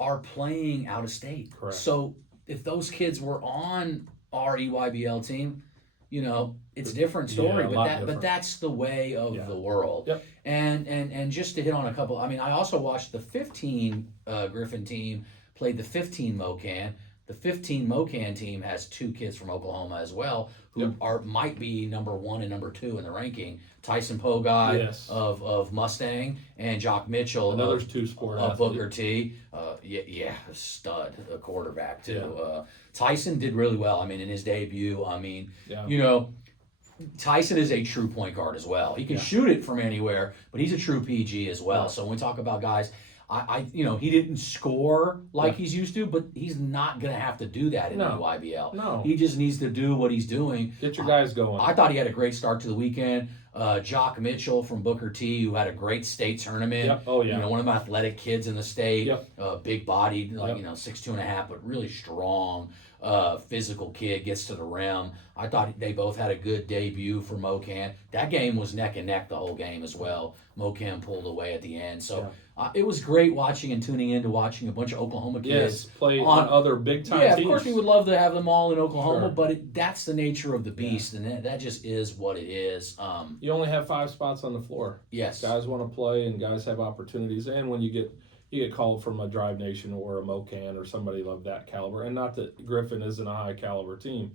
are playing out of state. Correct. So if those kids were on our EYBL team, it's a different story. But that's the way of the world. Yep. And just to hit on a couple, I also watched the 15 Griffin team played the 15 MoCan. The 15 MoCan team has 2 kids from Oklahoma as well who might be number 1 and number 2 in the ranking. Tyson Pogai of Mustang and Jock Mitchell another 2-sport of Booker T. A stud, a quarterback too. Tyson did really well. In his debut. Tyson is a true point guard as well. He can shoot it from anywhere, but he's a true PG as well. So when we talk about guys, he didn't score like he's used to, but he's not going to have to do that in the EYBL. No. He just needs to do what he's doing. Get your guys going. I thought he had a great start to the weekend. Jock Mitchell from Booker T, who had a great state tournament. Yep. Oh, yeah. One of the athletic kids in the state. Yep. Big bodied, 6'2.5", but really strong. Physical kid, gets to the rim. I thought they both had a good debut for MoCan. That game was neck and neck the whole game as well. MoCan pulled away at the end. So it was great watching and tuning in to watching a bunch of Oklahoma kids play on other big-time teams. Yeah, of course we would love to have them all in Oklahoma, but that's the nature of the beast, and that just is what it is. You only have 5 spots on the floor. Yes. Guys want to play, and guys have opportunities. And when you get called from a Drive Nation or a MoCan or somebody of that caliber, and not that Griffin isn't a high-caliber team,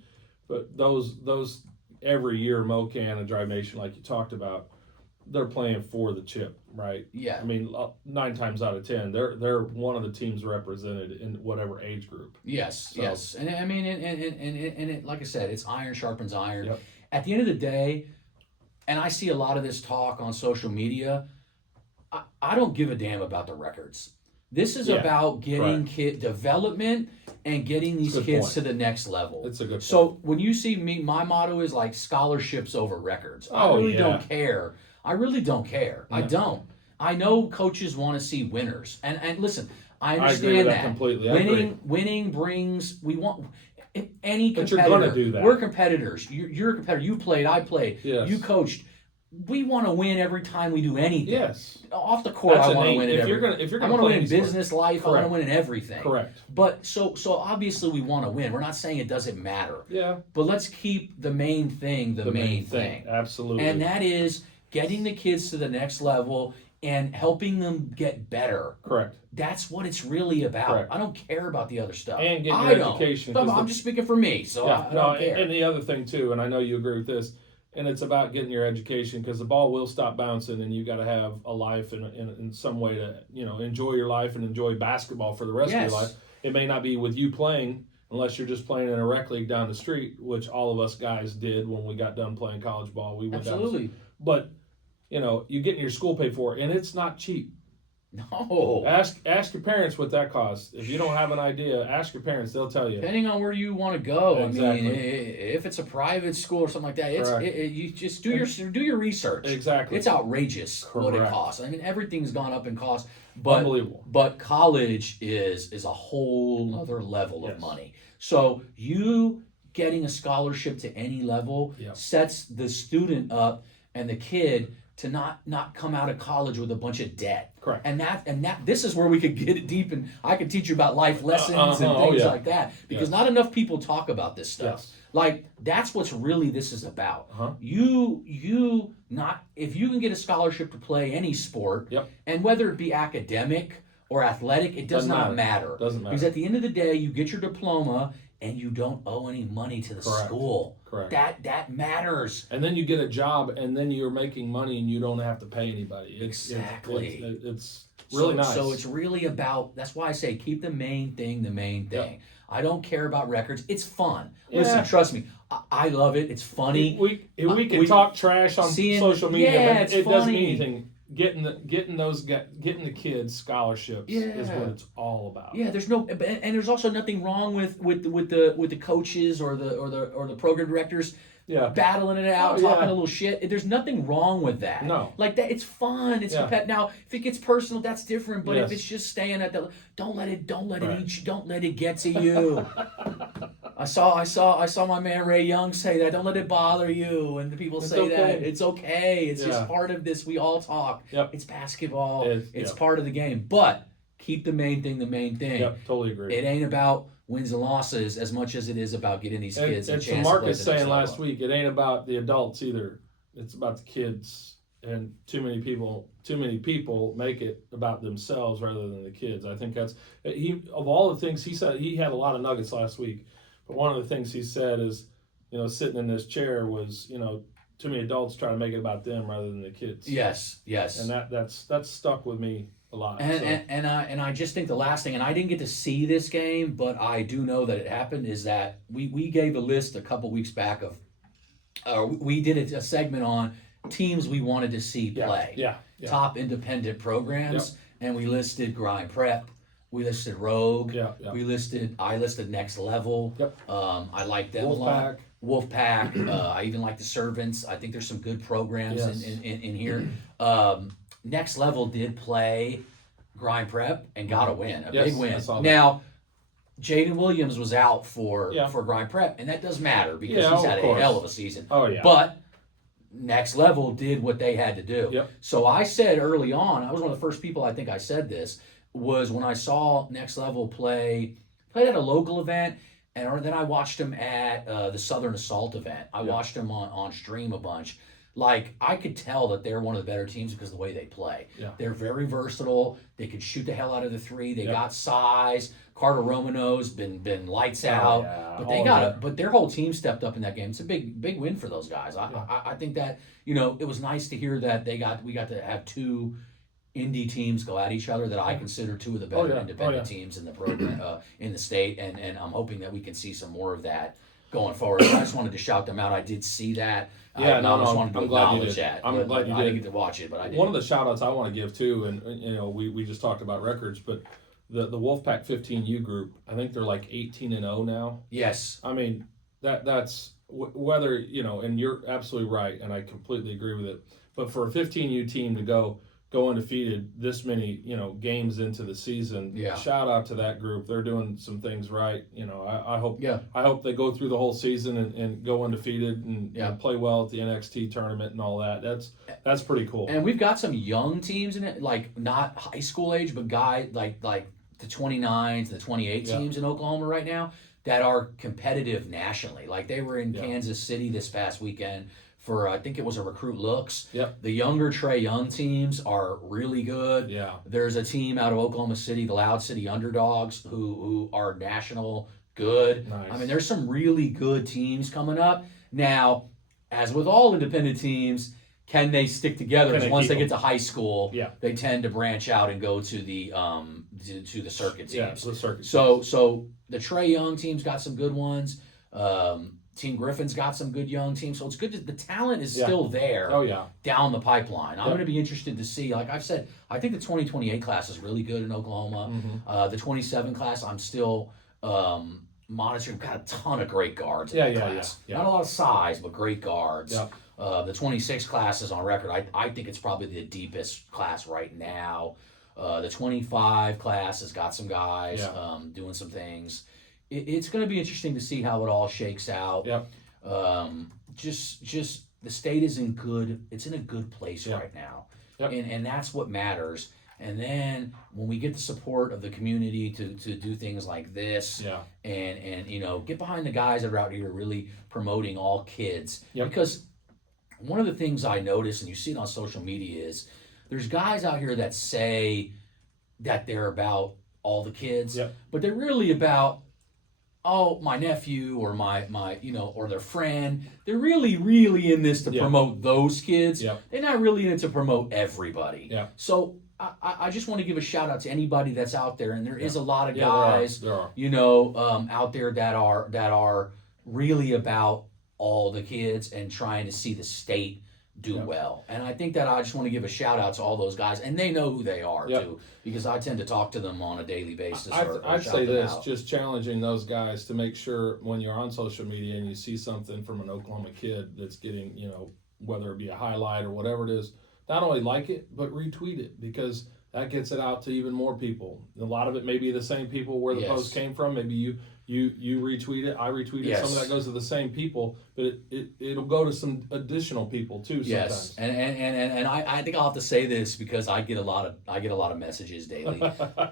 but those every year MoCan and Drive Nation, like you talked about, they're playing for the chip, right? Yeah. 9 times out of 10, they're one of the teams represented in whatever age group. Yes, yes, and it, like I said, it's iron sharpens iron. Yep. At the end of the day, and I see a lot of this talk on social media. I don't give a damn about the records. This is about getting kid development and getting these kids to the next level. It's a good point. So when you see me, my motto is like scholarships over records. I really don't care. I really don't care. Yeah. I don't. I know coaches want to see winners. And listen, I understand agree with that completely. Winning brings, we want any competitor. But you're going to do that. We're competitors. You're a competitor. You played, I played. Yes. You coached. we want to win every time we do anything. Yes. Off the court, I want to win. If you're going I want to win in business life. Correct. I want to win in everything. Correct. But so obviously we want to win. We're not saying it doesn't matter. Yeah. But let's keep the main thing the main thing. Absolutely. And that is getting the kids to the next level and helping them get better. Correct. That's what it's really about. Correct. I don't care about the other stuff. And getting your education. I'm just speaking for me, so I don't care. And the other thing too, and I know you agree with this, and it's about getting your education, because the ball will stop bouncing, and you got to have a life in some way to enjoy your life and enjoy basketball for the rest of your life. It may not be with you playing, unless you're just playing in a rec league down the street, which all of us guys did when we got done playing college ball. We went Absolutely. But you're getting your school paid for, and it's not cheap. No. Ask your parents what that costs. If you don't have an idea, ask your parents. They'll tell you. Depending on where you want to go. Exactly. I mean, if it's a private school or something like that, you just do your research. Exactly. It's outrageous what it costs. I mean, everything's gone up in cost. But, Unbelievable. But college is a whole other level of money. So you getting a scholarship to any level sets the student up and the kid to not come out of college with a bunch of debt. Correct. And that this is where we could get deep, and I could teach you about life lessons and things like that, because not enough people talk about this stuff. Yes. Like, that's what's really this is about. Uh-huh. If you can get a scholarship to play any sport, and whether it be academic or athletic, it does not matter. Doesn't matter. Because at the end of the day, you get your diploma and you don't owe any money to the school. Correct. That matters. And then you get a job, and then you're making money, and you don't have to pay anybody. Exactly. It's really nice. So it's really about, that's why I say keep the main thing the main thing. Yep. I don't care about records. It's fun. Listen, trust me, I love it. It's funny. We can talk trash on social media, but it doesn't mean anything. Getting the kids scholarships is what it's all about. Yeah, and there's also nothing wrong with the coaches or the program directors battling it out, talking a little shit. There's nothing wrong with that. No. Like that, it's fun. It's now, if it gets personal, that's different. But if it's just staying at the, don't let it eat you. Don't let it get to you. I saw my man Ray Young say that. Don't let it bother you. And the people say that it's okay. It's just part of this. We all talk. Yep. It's basketball. It's part of the game. But keep the main thing the main thing. Yep, totally agree. It ain't about wins and losses as much as it is about getting these kids a chance to play. And Marcus saying last week, it ain't about the adults either. It's about the kids. And too many people make it about themselves rather than the kids. I think that's of all the things he said. He had a lot of nuggets last week. But one of the things he said is, sitting in this chair was, too many adults try to make it about them rather than the kids. Yes. And that's stuck with me a lot. And I just think the last thing, and I didn't get to see this game, but I do know that it happened, is that we gave a list a couple weeks back of, we did a segment on teams we wanted to see play. Yeah. Top independent programs, and we listed Grind Prep. We listed Rogue. I listed Next Level. I like them a lot. Wolfpack. I even like the Servants. I think there's some good programs in here. Next Level did play Grind Prep and got a win, big win. Now, Jaden Williams was out for Grind Prep, and that does matter because he's had a hell of a season. Oh, yeah. But Next Level did what they had to do. So I said early on, I was one of the first people, I think I said this, was when I saw Next Level played at a local event, and then I watched them at the Southern Assault event. I watched them on stream a bunch. Like, I could tell that they're one of the better teams because of the way they play. They're very versatile. They can shoot the hell out of the three. They got size. Carter Romano's been lights out. But their whole team stepped up in that game. It's a big win for those guys. I think that it was nice to hear that we got to have two indie teams go at each other that I consider two of the better independent teams in the program in the state, and I'm hoping that we can see some more of that going forward. I just wanted to shout them out. I did see that. I'm glad you did. I'm glad you did. I didn't get to watch it, but I did. One of the shout outs I want to give too, and we just talked about records, but the Wolfpack 15U group, I think they're like 18-0 now. Yes. I mean, that's whether, and you're absolutely right, and I completely agree with it. But for a 15U team to go go undefeated this many, games into the season. Yeah. Shout out to that group. They're doing some things right. I hope Yeah. I hope they go through the whole season and go undefeated and, Yeah. and play well at the NXT tournament and all that. That's pretty cool. And we've got some young teams in it, like not high school age, but like the 29 to the 28 teams in Oklahoma right now that are competitive nationally. Like they were in Kansas City this past weekend for, I think it was a Recruit Looks. Yep. The younger Trey Young teams are really good. Yeah. There's a team out of Oklahoma City, the Loud City Underdogs, who are national good. Nice. I mean, there's some really good teams coming up. Now, as with all independent teams, can they stick together? Because once they get to high school, they tend to branch out and go to the to the circuit teams. Yeah, the circuit. So the Trey Young team's got some good ones. Team Griffin's got some good young teams. So it's good that the talent is still there down the pipeline. I'm going to be interested to see. Like I've said, I think the 2028 class is really good in Oklahoma. Mm-hmm. The 27 class, I'm still monitoring. Got a ton of great guards in that class. Yeah. Not a lot of size, but great guards. Yep. The 26 class is on record. I think it's probably the deepest class right now. The 25 class has got some guys doing some things. It's going to be interesting to see how it all shakes out. Yep. Just the state is in a good place right now. Yep. And that's what matters. And then when we get the support of the community to do things like this and get behind the guys that are out here really promoting all kids. Yep. Because one of the things I notice, and you see it on social media, is there's guys out here that say that they're about all the kids, but they're really about, my nephew or my or their friend. They're really, really in this to promote those kids. They're not really in it to promote everybody. So I just want to give a shout out to anybody that's out there, and there is a lot of guys, there are. out there that are really about all the kids and trying to see the state do well. And I think that I just want to give a shout out to all those guys, and they know who they are too, because I tend to talk to them on a daily basis. I'd say this, just challenging those guys to make sure when you're on social media and you see something from an Oklahoma kid that's getting, whether it be a highlight or whatever it is, not only like it, but retweet it, because that gets it out to even more people. A lot of it may be the same people where the post came from. Maybe you retweet it, I retweet it. Some of that goes to the same people, but it'll go to some additional people too sometimes. Yes, and I think I'll have to say this because I get a lot of messages daily.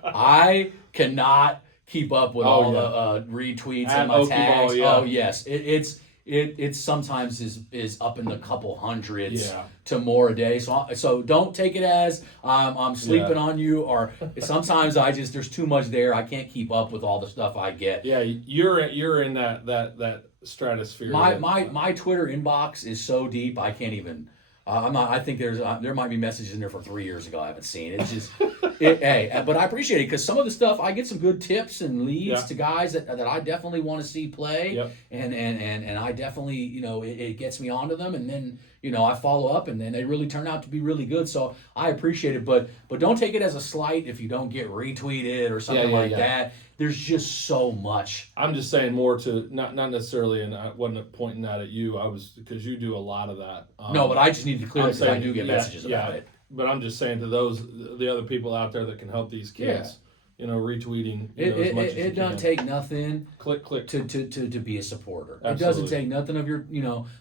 I cannot keep up with all the retweets and my tags. Oh yes, it sometimes is up in the couple hundreds to more a day. So don't take it as I'm sleeping on you, or sometimes there's too much there. I can't keep up with all the stuff I get. Yeah, you're in that stratosphere. My Twitter inbox is so deep I can't even. I'm not. I think there might be messages in there from 3 years ago I haven't seen. It's just, hey, but I appreciate it because some of the stuff I get some good tips and leads to guys that I definitely want to see play, and I definitely it gets me onto them, and then I follow up, and then they really turn out to be really good. So I appreciate it, but don't take it as a slight if you don't get retweeted or something like that. There's just so much. I'm just saying more to not necessarily, and I wasn't pointing that at you. I was, because you do a lot of that. No, but I just need to clear it because I do get messages about it. But I'm just saying to the other people out there that can help these kids, retweeting. As much as it doesn't take nothing. Click to be a supporter. Absolutely. It doesn't take nothing of your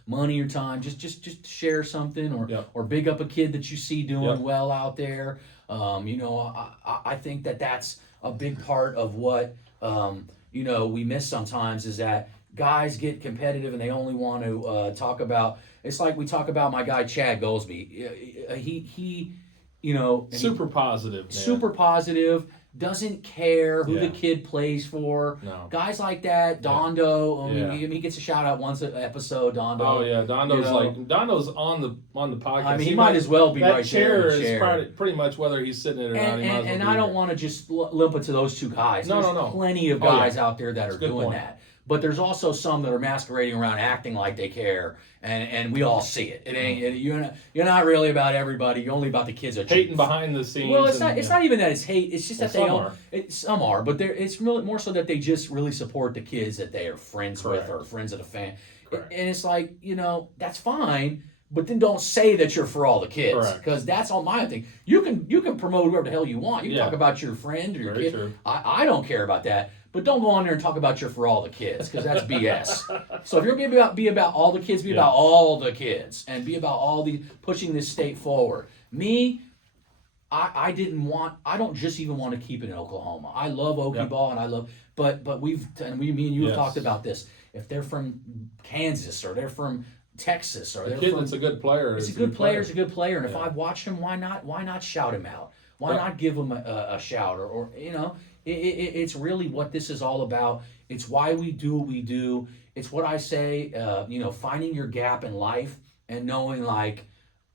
money or time. Just share something or big up a kid that you see doing well out there. I think that's a big part of what we miss sometimes, is that guys get competitive and they only want to talk about. It's like we talk about my guy Chad Goldsby. He super positive, man. Super positive. Doesn't care who the kid plays for. No. Guys like that, Dondo. He gets a shout out once an episode. Dondo. Oh yeah, Dondo's on the podcast. I mean, he might as well be right there. That chair is pretty much whether he's sitting in it or not. And I don't want to just limp it to those two guys. There's plenty of guys out there that are doing that. But there's also some that are masquerading around, acting like they care, and we all see it. It ain't you're not really about everybody. You're only about the kids that hating behind the scenes. Well, it's not even that it's hate. It's just that some are, but it's really more so that they just really support the kids that they are friends with or friends of the fan. Correct. And it's like that's fine, But then don't say that you're for all the kids, Correct. because that's all my thing. You can promote whoever the hell you want. You can talk about your friend or your Very kid. True. I don't care about that. But don't go on there and talk about you're for all the kids, because that's BS. So if you're going to be about all the kids, be about all the kids, and be about pushing this state forward. Me, I don't just even want to keep it in Oklahoma. I love Okie ball, and I love, but me and you have talked about this. If they're from Kansas or they're from Texas or they're from, it's a good player. It's a good player. It's a good player, and if I've watched him, why not shout him out? Why not give him a shout or It's really what this is all about. It's why we do what we do. It's what I say, finding your gap in life and knowing, like,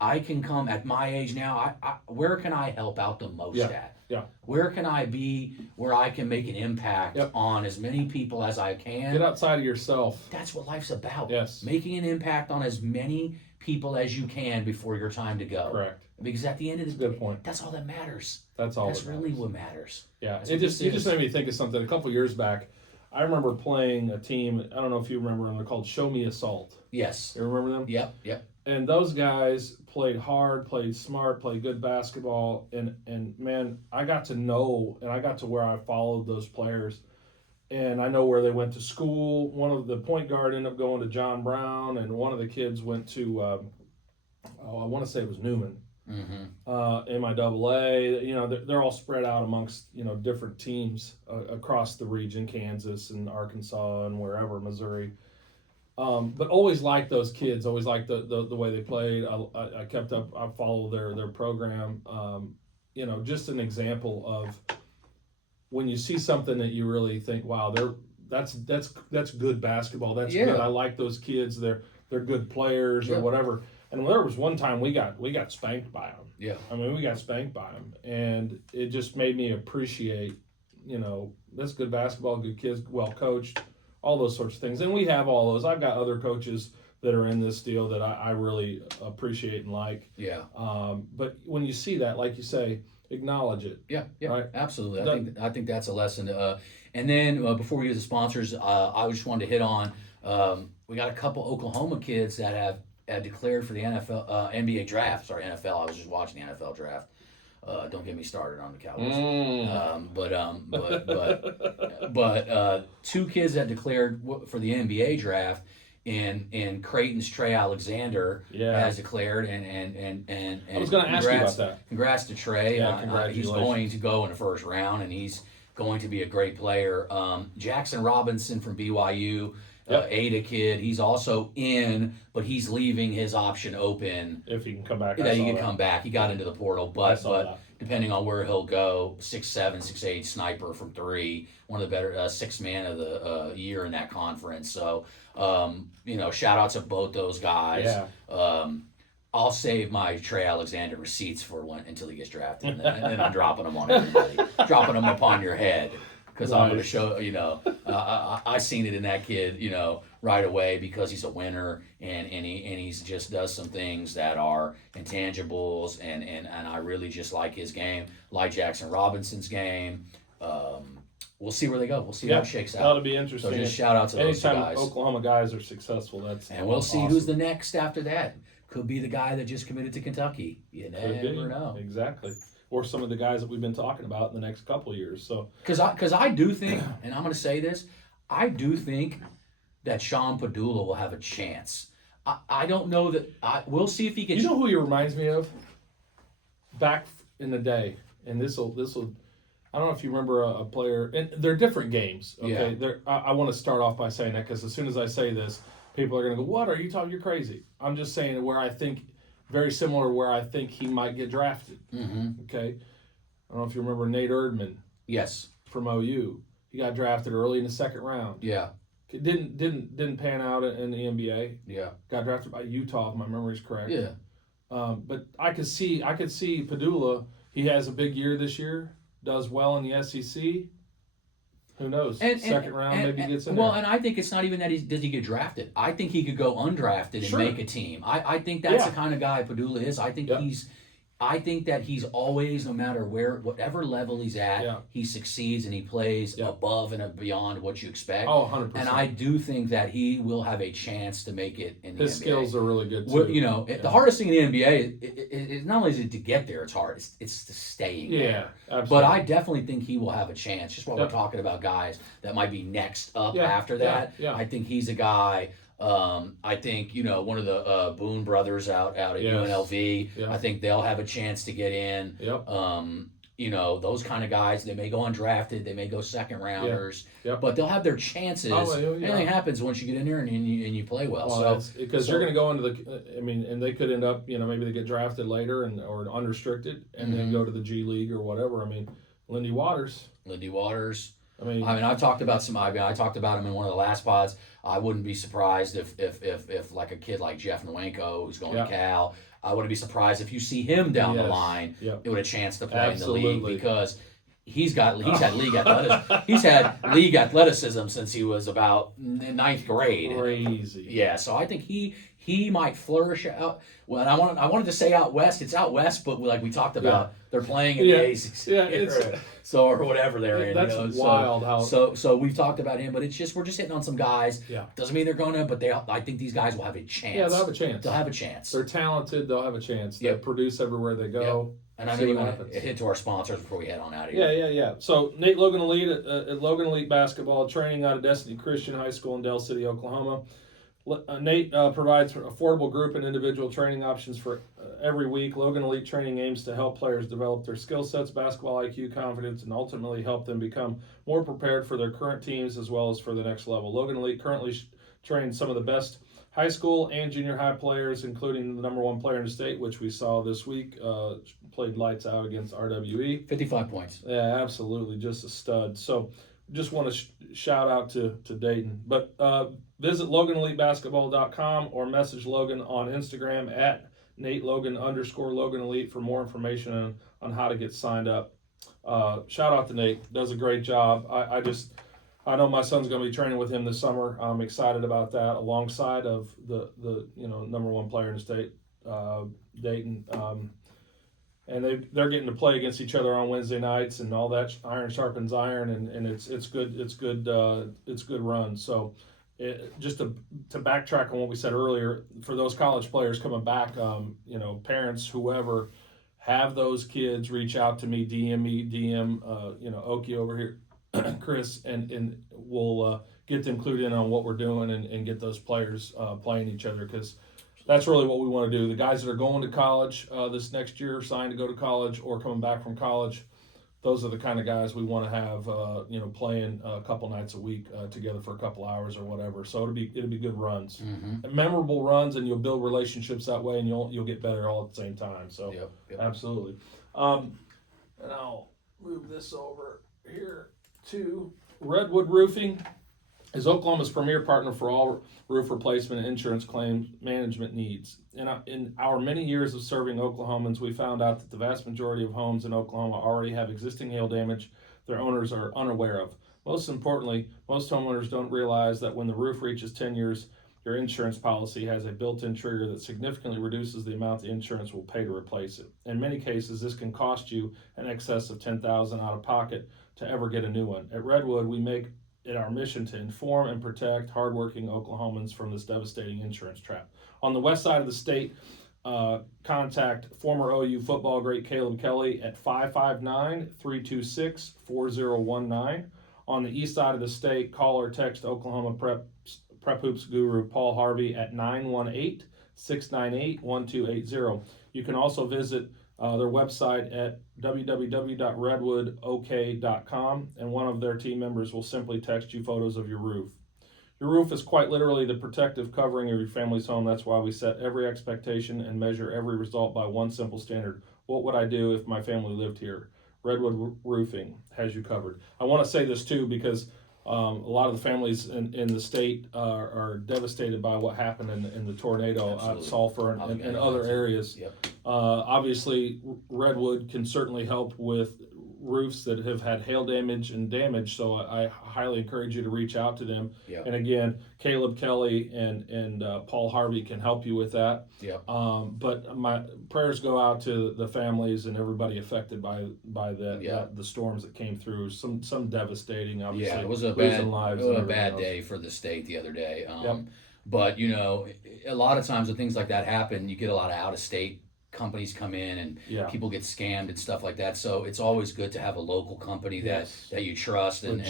I can come at my age now. Where can I help out the most at? Yeah. Where can I be where I can make an impact on as many people as I can? Get outside of yourself. That's what life's about. Yes. Making an impact on as many people as you can before your time to go. Correct. Because at the end of the day, good point. that's all that matters. That's all. That's really what matters. Yeah. You just made me think of something. A couple years back, I remember playing a team. I don't know if you remember them. They're called Show Me Assault. Yes. You remember them? Yep. And those guys played hard, played smart, played good basketball, and man, I got to know, and I got to where I followed those players, and I know where they went to school. One of the point guard ended up going to John Brown, and one of the kids went to, I want to say it was Newman, MIAA. They're all spread out amongst different teams across the region, Kansas and Arkansas and wherever, Missouri. But always liked those kids. Always liked the way they played. I kept up. I followed their program. Just an example of when you see something that you really think, wow, that's good basketball. That's good. I like those kids. They're good players or whatever. And there was one time we got spanked by them. Yeah. I mean, we got spanked by them, and it just made me appreciate. That's good basketball. Good kids, well coached. All those sorts of things. And we have all those. I've got other coaches that are in this deal that I really appreciate and like. Yeah. But when you see that, like you say, acknowledge it. Yeah, right? Absolutely. I think that's a lesson. And then before we get to sponsors, I just wanted to hit on, we got a couple Oklahoma kids that have declared for the NBA draft. Sorry, NFL. I was just watching the NFL draft. Don't get me started on the Cowboys. But two kids that declared for the NBA draft, and Creighton's Trey Alexander has declared, and I was going to ask you about that. Congrats to Trey. Yeah, congratulations. He's going to go in the first round, and he's going to be a great player. Jackson Robinson from BYU. Ada kid, he's also in, but he's leaving his option open. If he can come back. He can come back. He got into the portal, but depending on where he'll go, 6'7", 6'8", sniper from three, one of the better sixth man of the year in that conference. So, shout out to both those guys. Yeah. I'll save my Trey Alexander receipts for until he gets drafted, and then I'm dropping them on everybody, dropping them upon your head. Because I'm going to show, I seen it in that kid, right away, because he's a winner and he's just does some things that are intangibles, and I really just like his game, like Jackson Robinson's game. We'll see where they go. We'll see how it shakes out. That'll be interesting. So just shout out to those guys. Anytime Oklahoma guys are successful, and we'll see who's the next after that. Could be the guy that just committed to Kentucky. You never know. Exactly. Or some of the guys that we've been talking about in the next couple of years. So, because I do think, and I'm going to say this, I do think that Sean Padula will have a chance. I don't know that. We'll see if he can. You know who he reminds me of? Back in the day, and this will. I don't know if you remember a player, and they're different games. Okay, I want to start off by saying that, because as soon as I say this, people are going to go, "What are you talking? You're crazy." I'm just saying where I think. Very similar where I think he might get drafted. Mm-hmm. Okay, I don't know if you remember Nate Erdman. Yes. From OU, he got drafted early in the second round. Yeah. It didn't pan out in the NBA. Yeah. Got drafted by Utah, if my memory is correct. Yeah. But I could see Padula. He has a big year this year. Does well in the SEC. Who knows? Second round, maybe he gets in there. Well, and I think it's not even that does he get drafted. I think he could go undrafted and make a team. I think that's the kind of guy Padula is. I think I think that he's always, no matter whatever level he's at, he succeeds and he plays above and beyond what you expect. Oh, 100%. And I do think that he will have a chance to make it in the NBA. His skills are really good too. You know, the hardest thing in the NBA is not only is it to get there, it's hard. It's to staying there. Yeah, absolutely. But I definitely think he will have a chance. Just while we're talking about guys that might be next up after that, I think he's a guy. I think, you know, one of the Boone brothers out at UNLV, I think they'll have a chance to get in. You know, those kind of guys, they may go undrafted, they may go second rounders, but they'll have their chances. Anything happens once you get in there and you play well. So because you're going to go into the, I mean, and they could end up, you know, maybe they get drafted later or unrestricted and then go to the G League or whatever. I mean, Lindy Waters. I mean, I've talked about I talked about him in one of the last pods. I wouldn't be surprised if like a kid like Jeff Nwanko, who's going to Cal, I wouldn't be surprised if you see him down the line with a chance to play in the league, because he's had league athleticism since he was about 9th grade. Crazy. Yeah, so I think he might flourish out. Well, and I wanted to say out west. It's out west, but like we talked about, they're playing in the ACC. So or whatever they're in. That's wild. So we've talked about him, but it's just we're just hitting on some guys. Doesn't mean they're going to, but I think these guys will have a chance. Yeah, they'll have a chance. They'll have a chance. They're talented. They'll have a chance. They produce everywhere they go. And I know you want to hit to our sponsors before we head on out of here. Yeah. So Nate Logan Elite at Logan Elite Basketball, training out of Destiny Christian High School in Del City, Oklahoma. Nate provides affordable group and individual training options for every week. Logan Elite Training aims to help players develop their skill sets, basketball IQ, confidence, and ultimately help them become more prepared for their current teams as well as for the next level. Logan Elite currently trains some of the best high school and junior high players, including the number 1 player in the state, which we saw this week, played lights out against RWE. 55 points. Yeah, absolutely. Just a stud. So just want to shout out to Dayton. But visit LoganEliteBasketball.com or message Logan on Instagram at @NateLogan_Logan Elite for more information on how to get signed up. Shout out to Nate. Does a great job. I know my son's going to be training with him this summer. I'm excited about that, alongside of the number 1 player in the state, Dayton. And they're getting to play against each other on Wednesday nights, and all that. Iron sharpens iron, and it's good run. So just to backtrack on what we said earlier, for those college players coming back, parents, whoever, have those kids reach out to me, DM Oki over here, Chris, and we'll get them clued in on what we're doing and get those players playing each other, because that's really what we want to do. The guys that are going to college this next year, signed to go to college or coming back from college, those are the kind of guys we want to have, playing a couple nights a week together for a couple hours or whatever. So it'll be good runs, memorable runs, and you'll build relationships that way, and you'll get better all at the same time. So absolutely. And I'll move this over here to Redwood Roofing. Is Oklahoma's premier partner for all roof replacement and insurance claims management needs. In our many years of serving Oklahomans, we found out that the vast majority of homes in Oklahoma already have existing hail damage their owners are unaware of. Most importantly, most homeowners don't realize that when the roof reaches 10 years, your insurance policy has a built-in trigger that significantly reduces the amount the insurance will pay to replace it. In many cases, this can cost you an excess of $10,000 out of pocket to ever get a new one. At Redwood, we make it our mission to inform and protect hardworking Oklahomans from this devastating insurance trap. On the west side of the state, contact former OU football great Caleb Kelly at 559-326-4019. On the east side of the state, call or text Oklahoma Prep Hoops guru Paul Harvey at 918-698-1280. You can also visit their website at www.redwoodok.com, and one of their team members will simply text you photos of your roof. Your roof is quite literally the protective covering of your family's home. That's why we set every expectation and measure every result by one simple standard. What would I do if my family lived here? Redwood Roofing has you covered. I want to say this too, because a lot of the families in the state are devastated by what happened in the tornado at Sulphur and other areas. Obviously, Redwood can certainly help with roofs that have had hail damage. So I highly encourage you to reach out to them. Yep. And again, Caleb Kelly and Paul Harvey can help you with that. Yep. But my prayers go out to the families and everybody affected by the storms that came through. Some devastating, obviously. Yeah, it was a bad day for the state the other day. But you know, a lot of times when things like that happen, you get a lot of out of state companies come in and people get scammed and stuff like that. So it's always good to have a local company that you trust and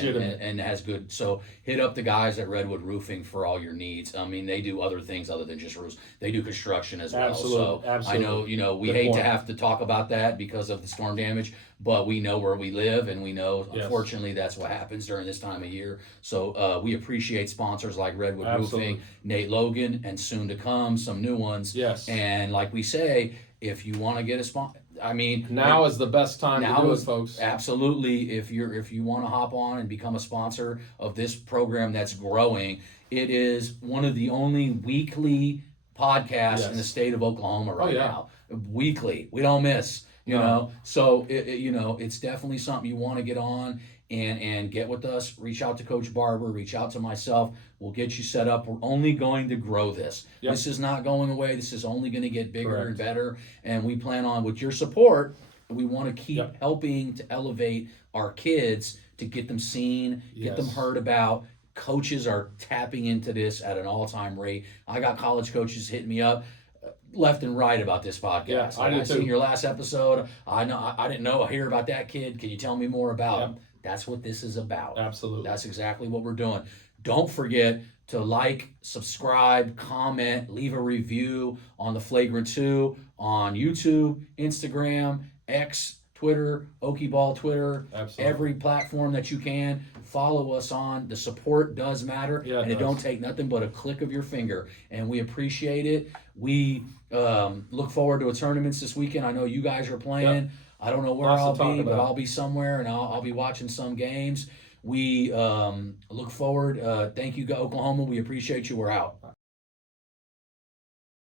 has good. So hit up the guys at Redwood Roofing for all your needs. I mean, they do other things other than just roofs. They do construction as well. So I know, you know, we hate to have to talk about that because of the storm damage, but we know where we live and we know, unfortunately, that's what happens during this time of year. So we appreciate sponsors like Redwood Roofing, Nate Logan, and soon to come, some new ones. Yes. And like we say, if you want to get a sponsor, I mean, now is the best time to do it, folks. Absolutely. If you want to hop on and become a sponsor of this program that's growing, it is one of the only weekly podcasts in the state of Oklahoma right now. Weekly, we don't miss. You know, so you know, it's definitely something you want to get on and get with us. Reach out to Coach Barber, reach out to myself. We'll get you set up. We're only going to grow this. This is not going away. This is only going to get bigger and better. And we plan on, with your support, we want to keep helping to elevate our kids, to get them seen, get them heard about. Coaches are tapping into this at an all-time rate. I got college coaches hitting me up left and right about this podcast. I did too. Seen your last episode. I didn't hear about that kid. Can you tell me more about him? That's what this is about. Absolutely. That's exactly what we're doing. Don't forget to like, subscribe, comment, leave a review on the Flagrant 2 on YouTube, Instagram, X, Twitter, Okie Ball Twitter, every platform that you can. Follow us on. The support does matter, and it don't take nothing but a click of your finger, and we appreciate it. We look forward to a tournaments this weekend. I know you guys are playing. I don't know where I'll be, but I'll be somewhere, and I'll be watching some games. We look forward. Thank you, Oklahoma. We appreciate you. We're out.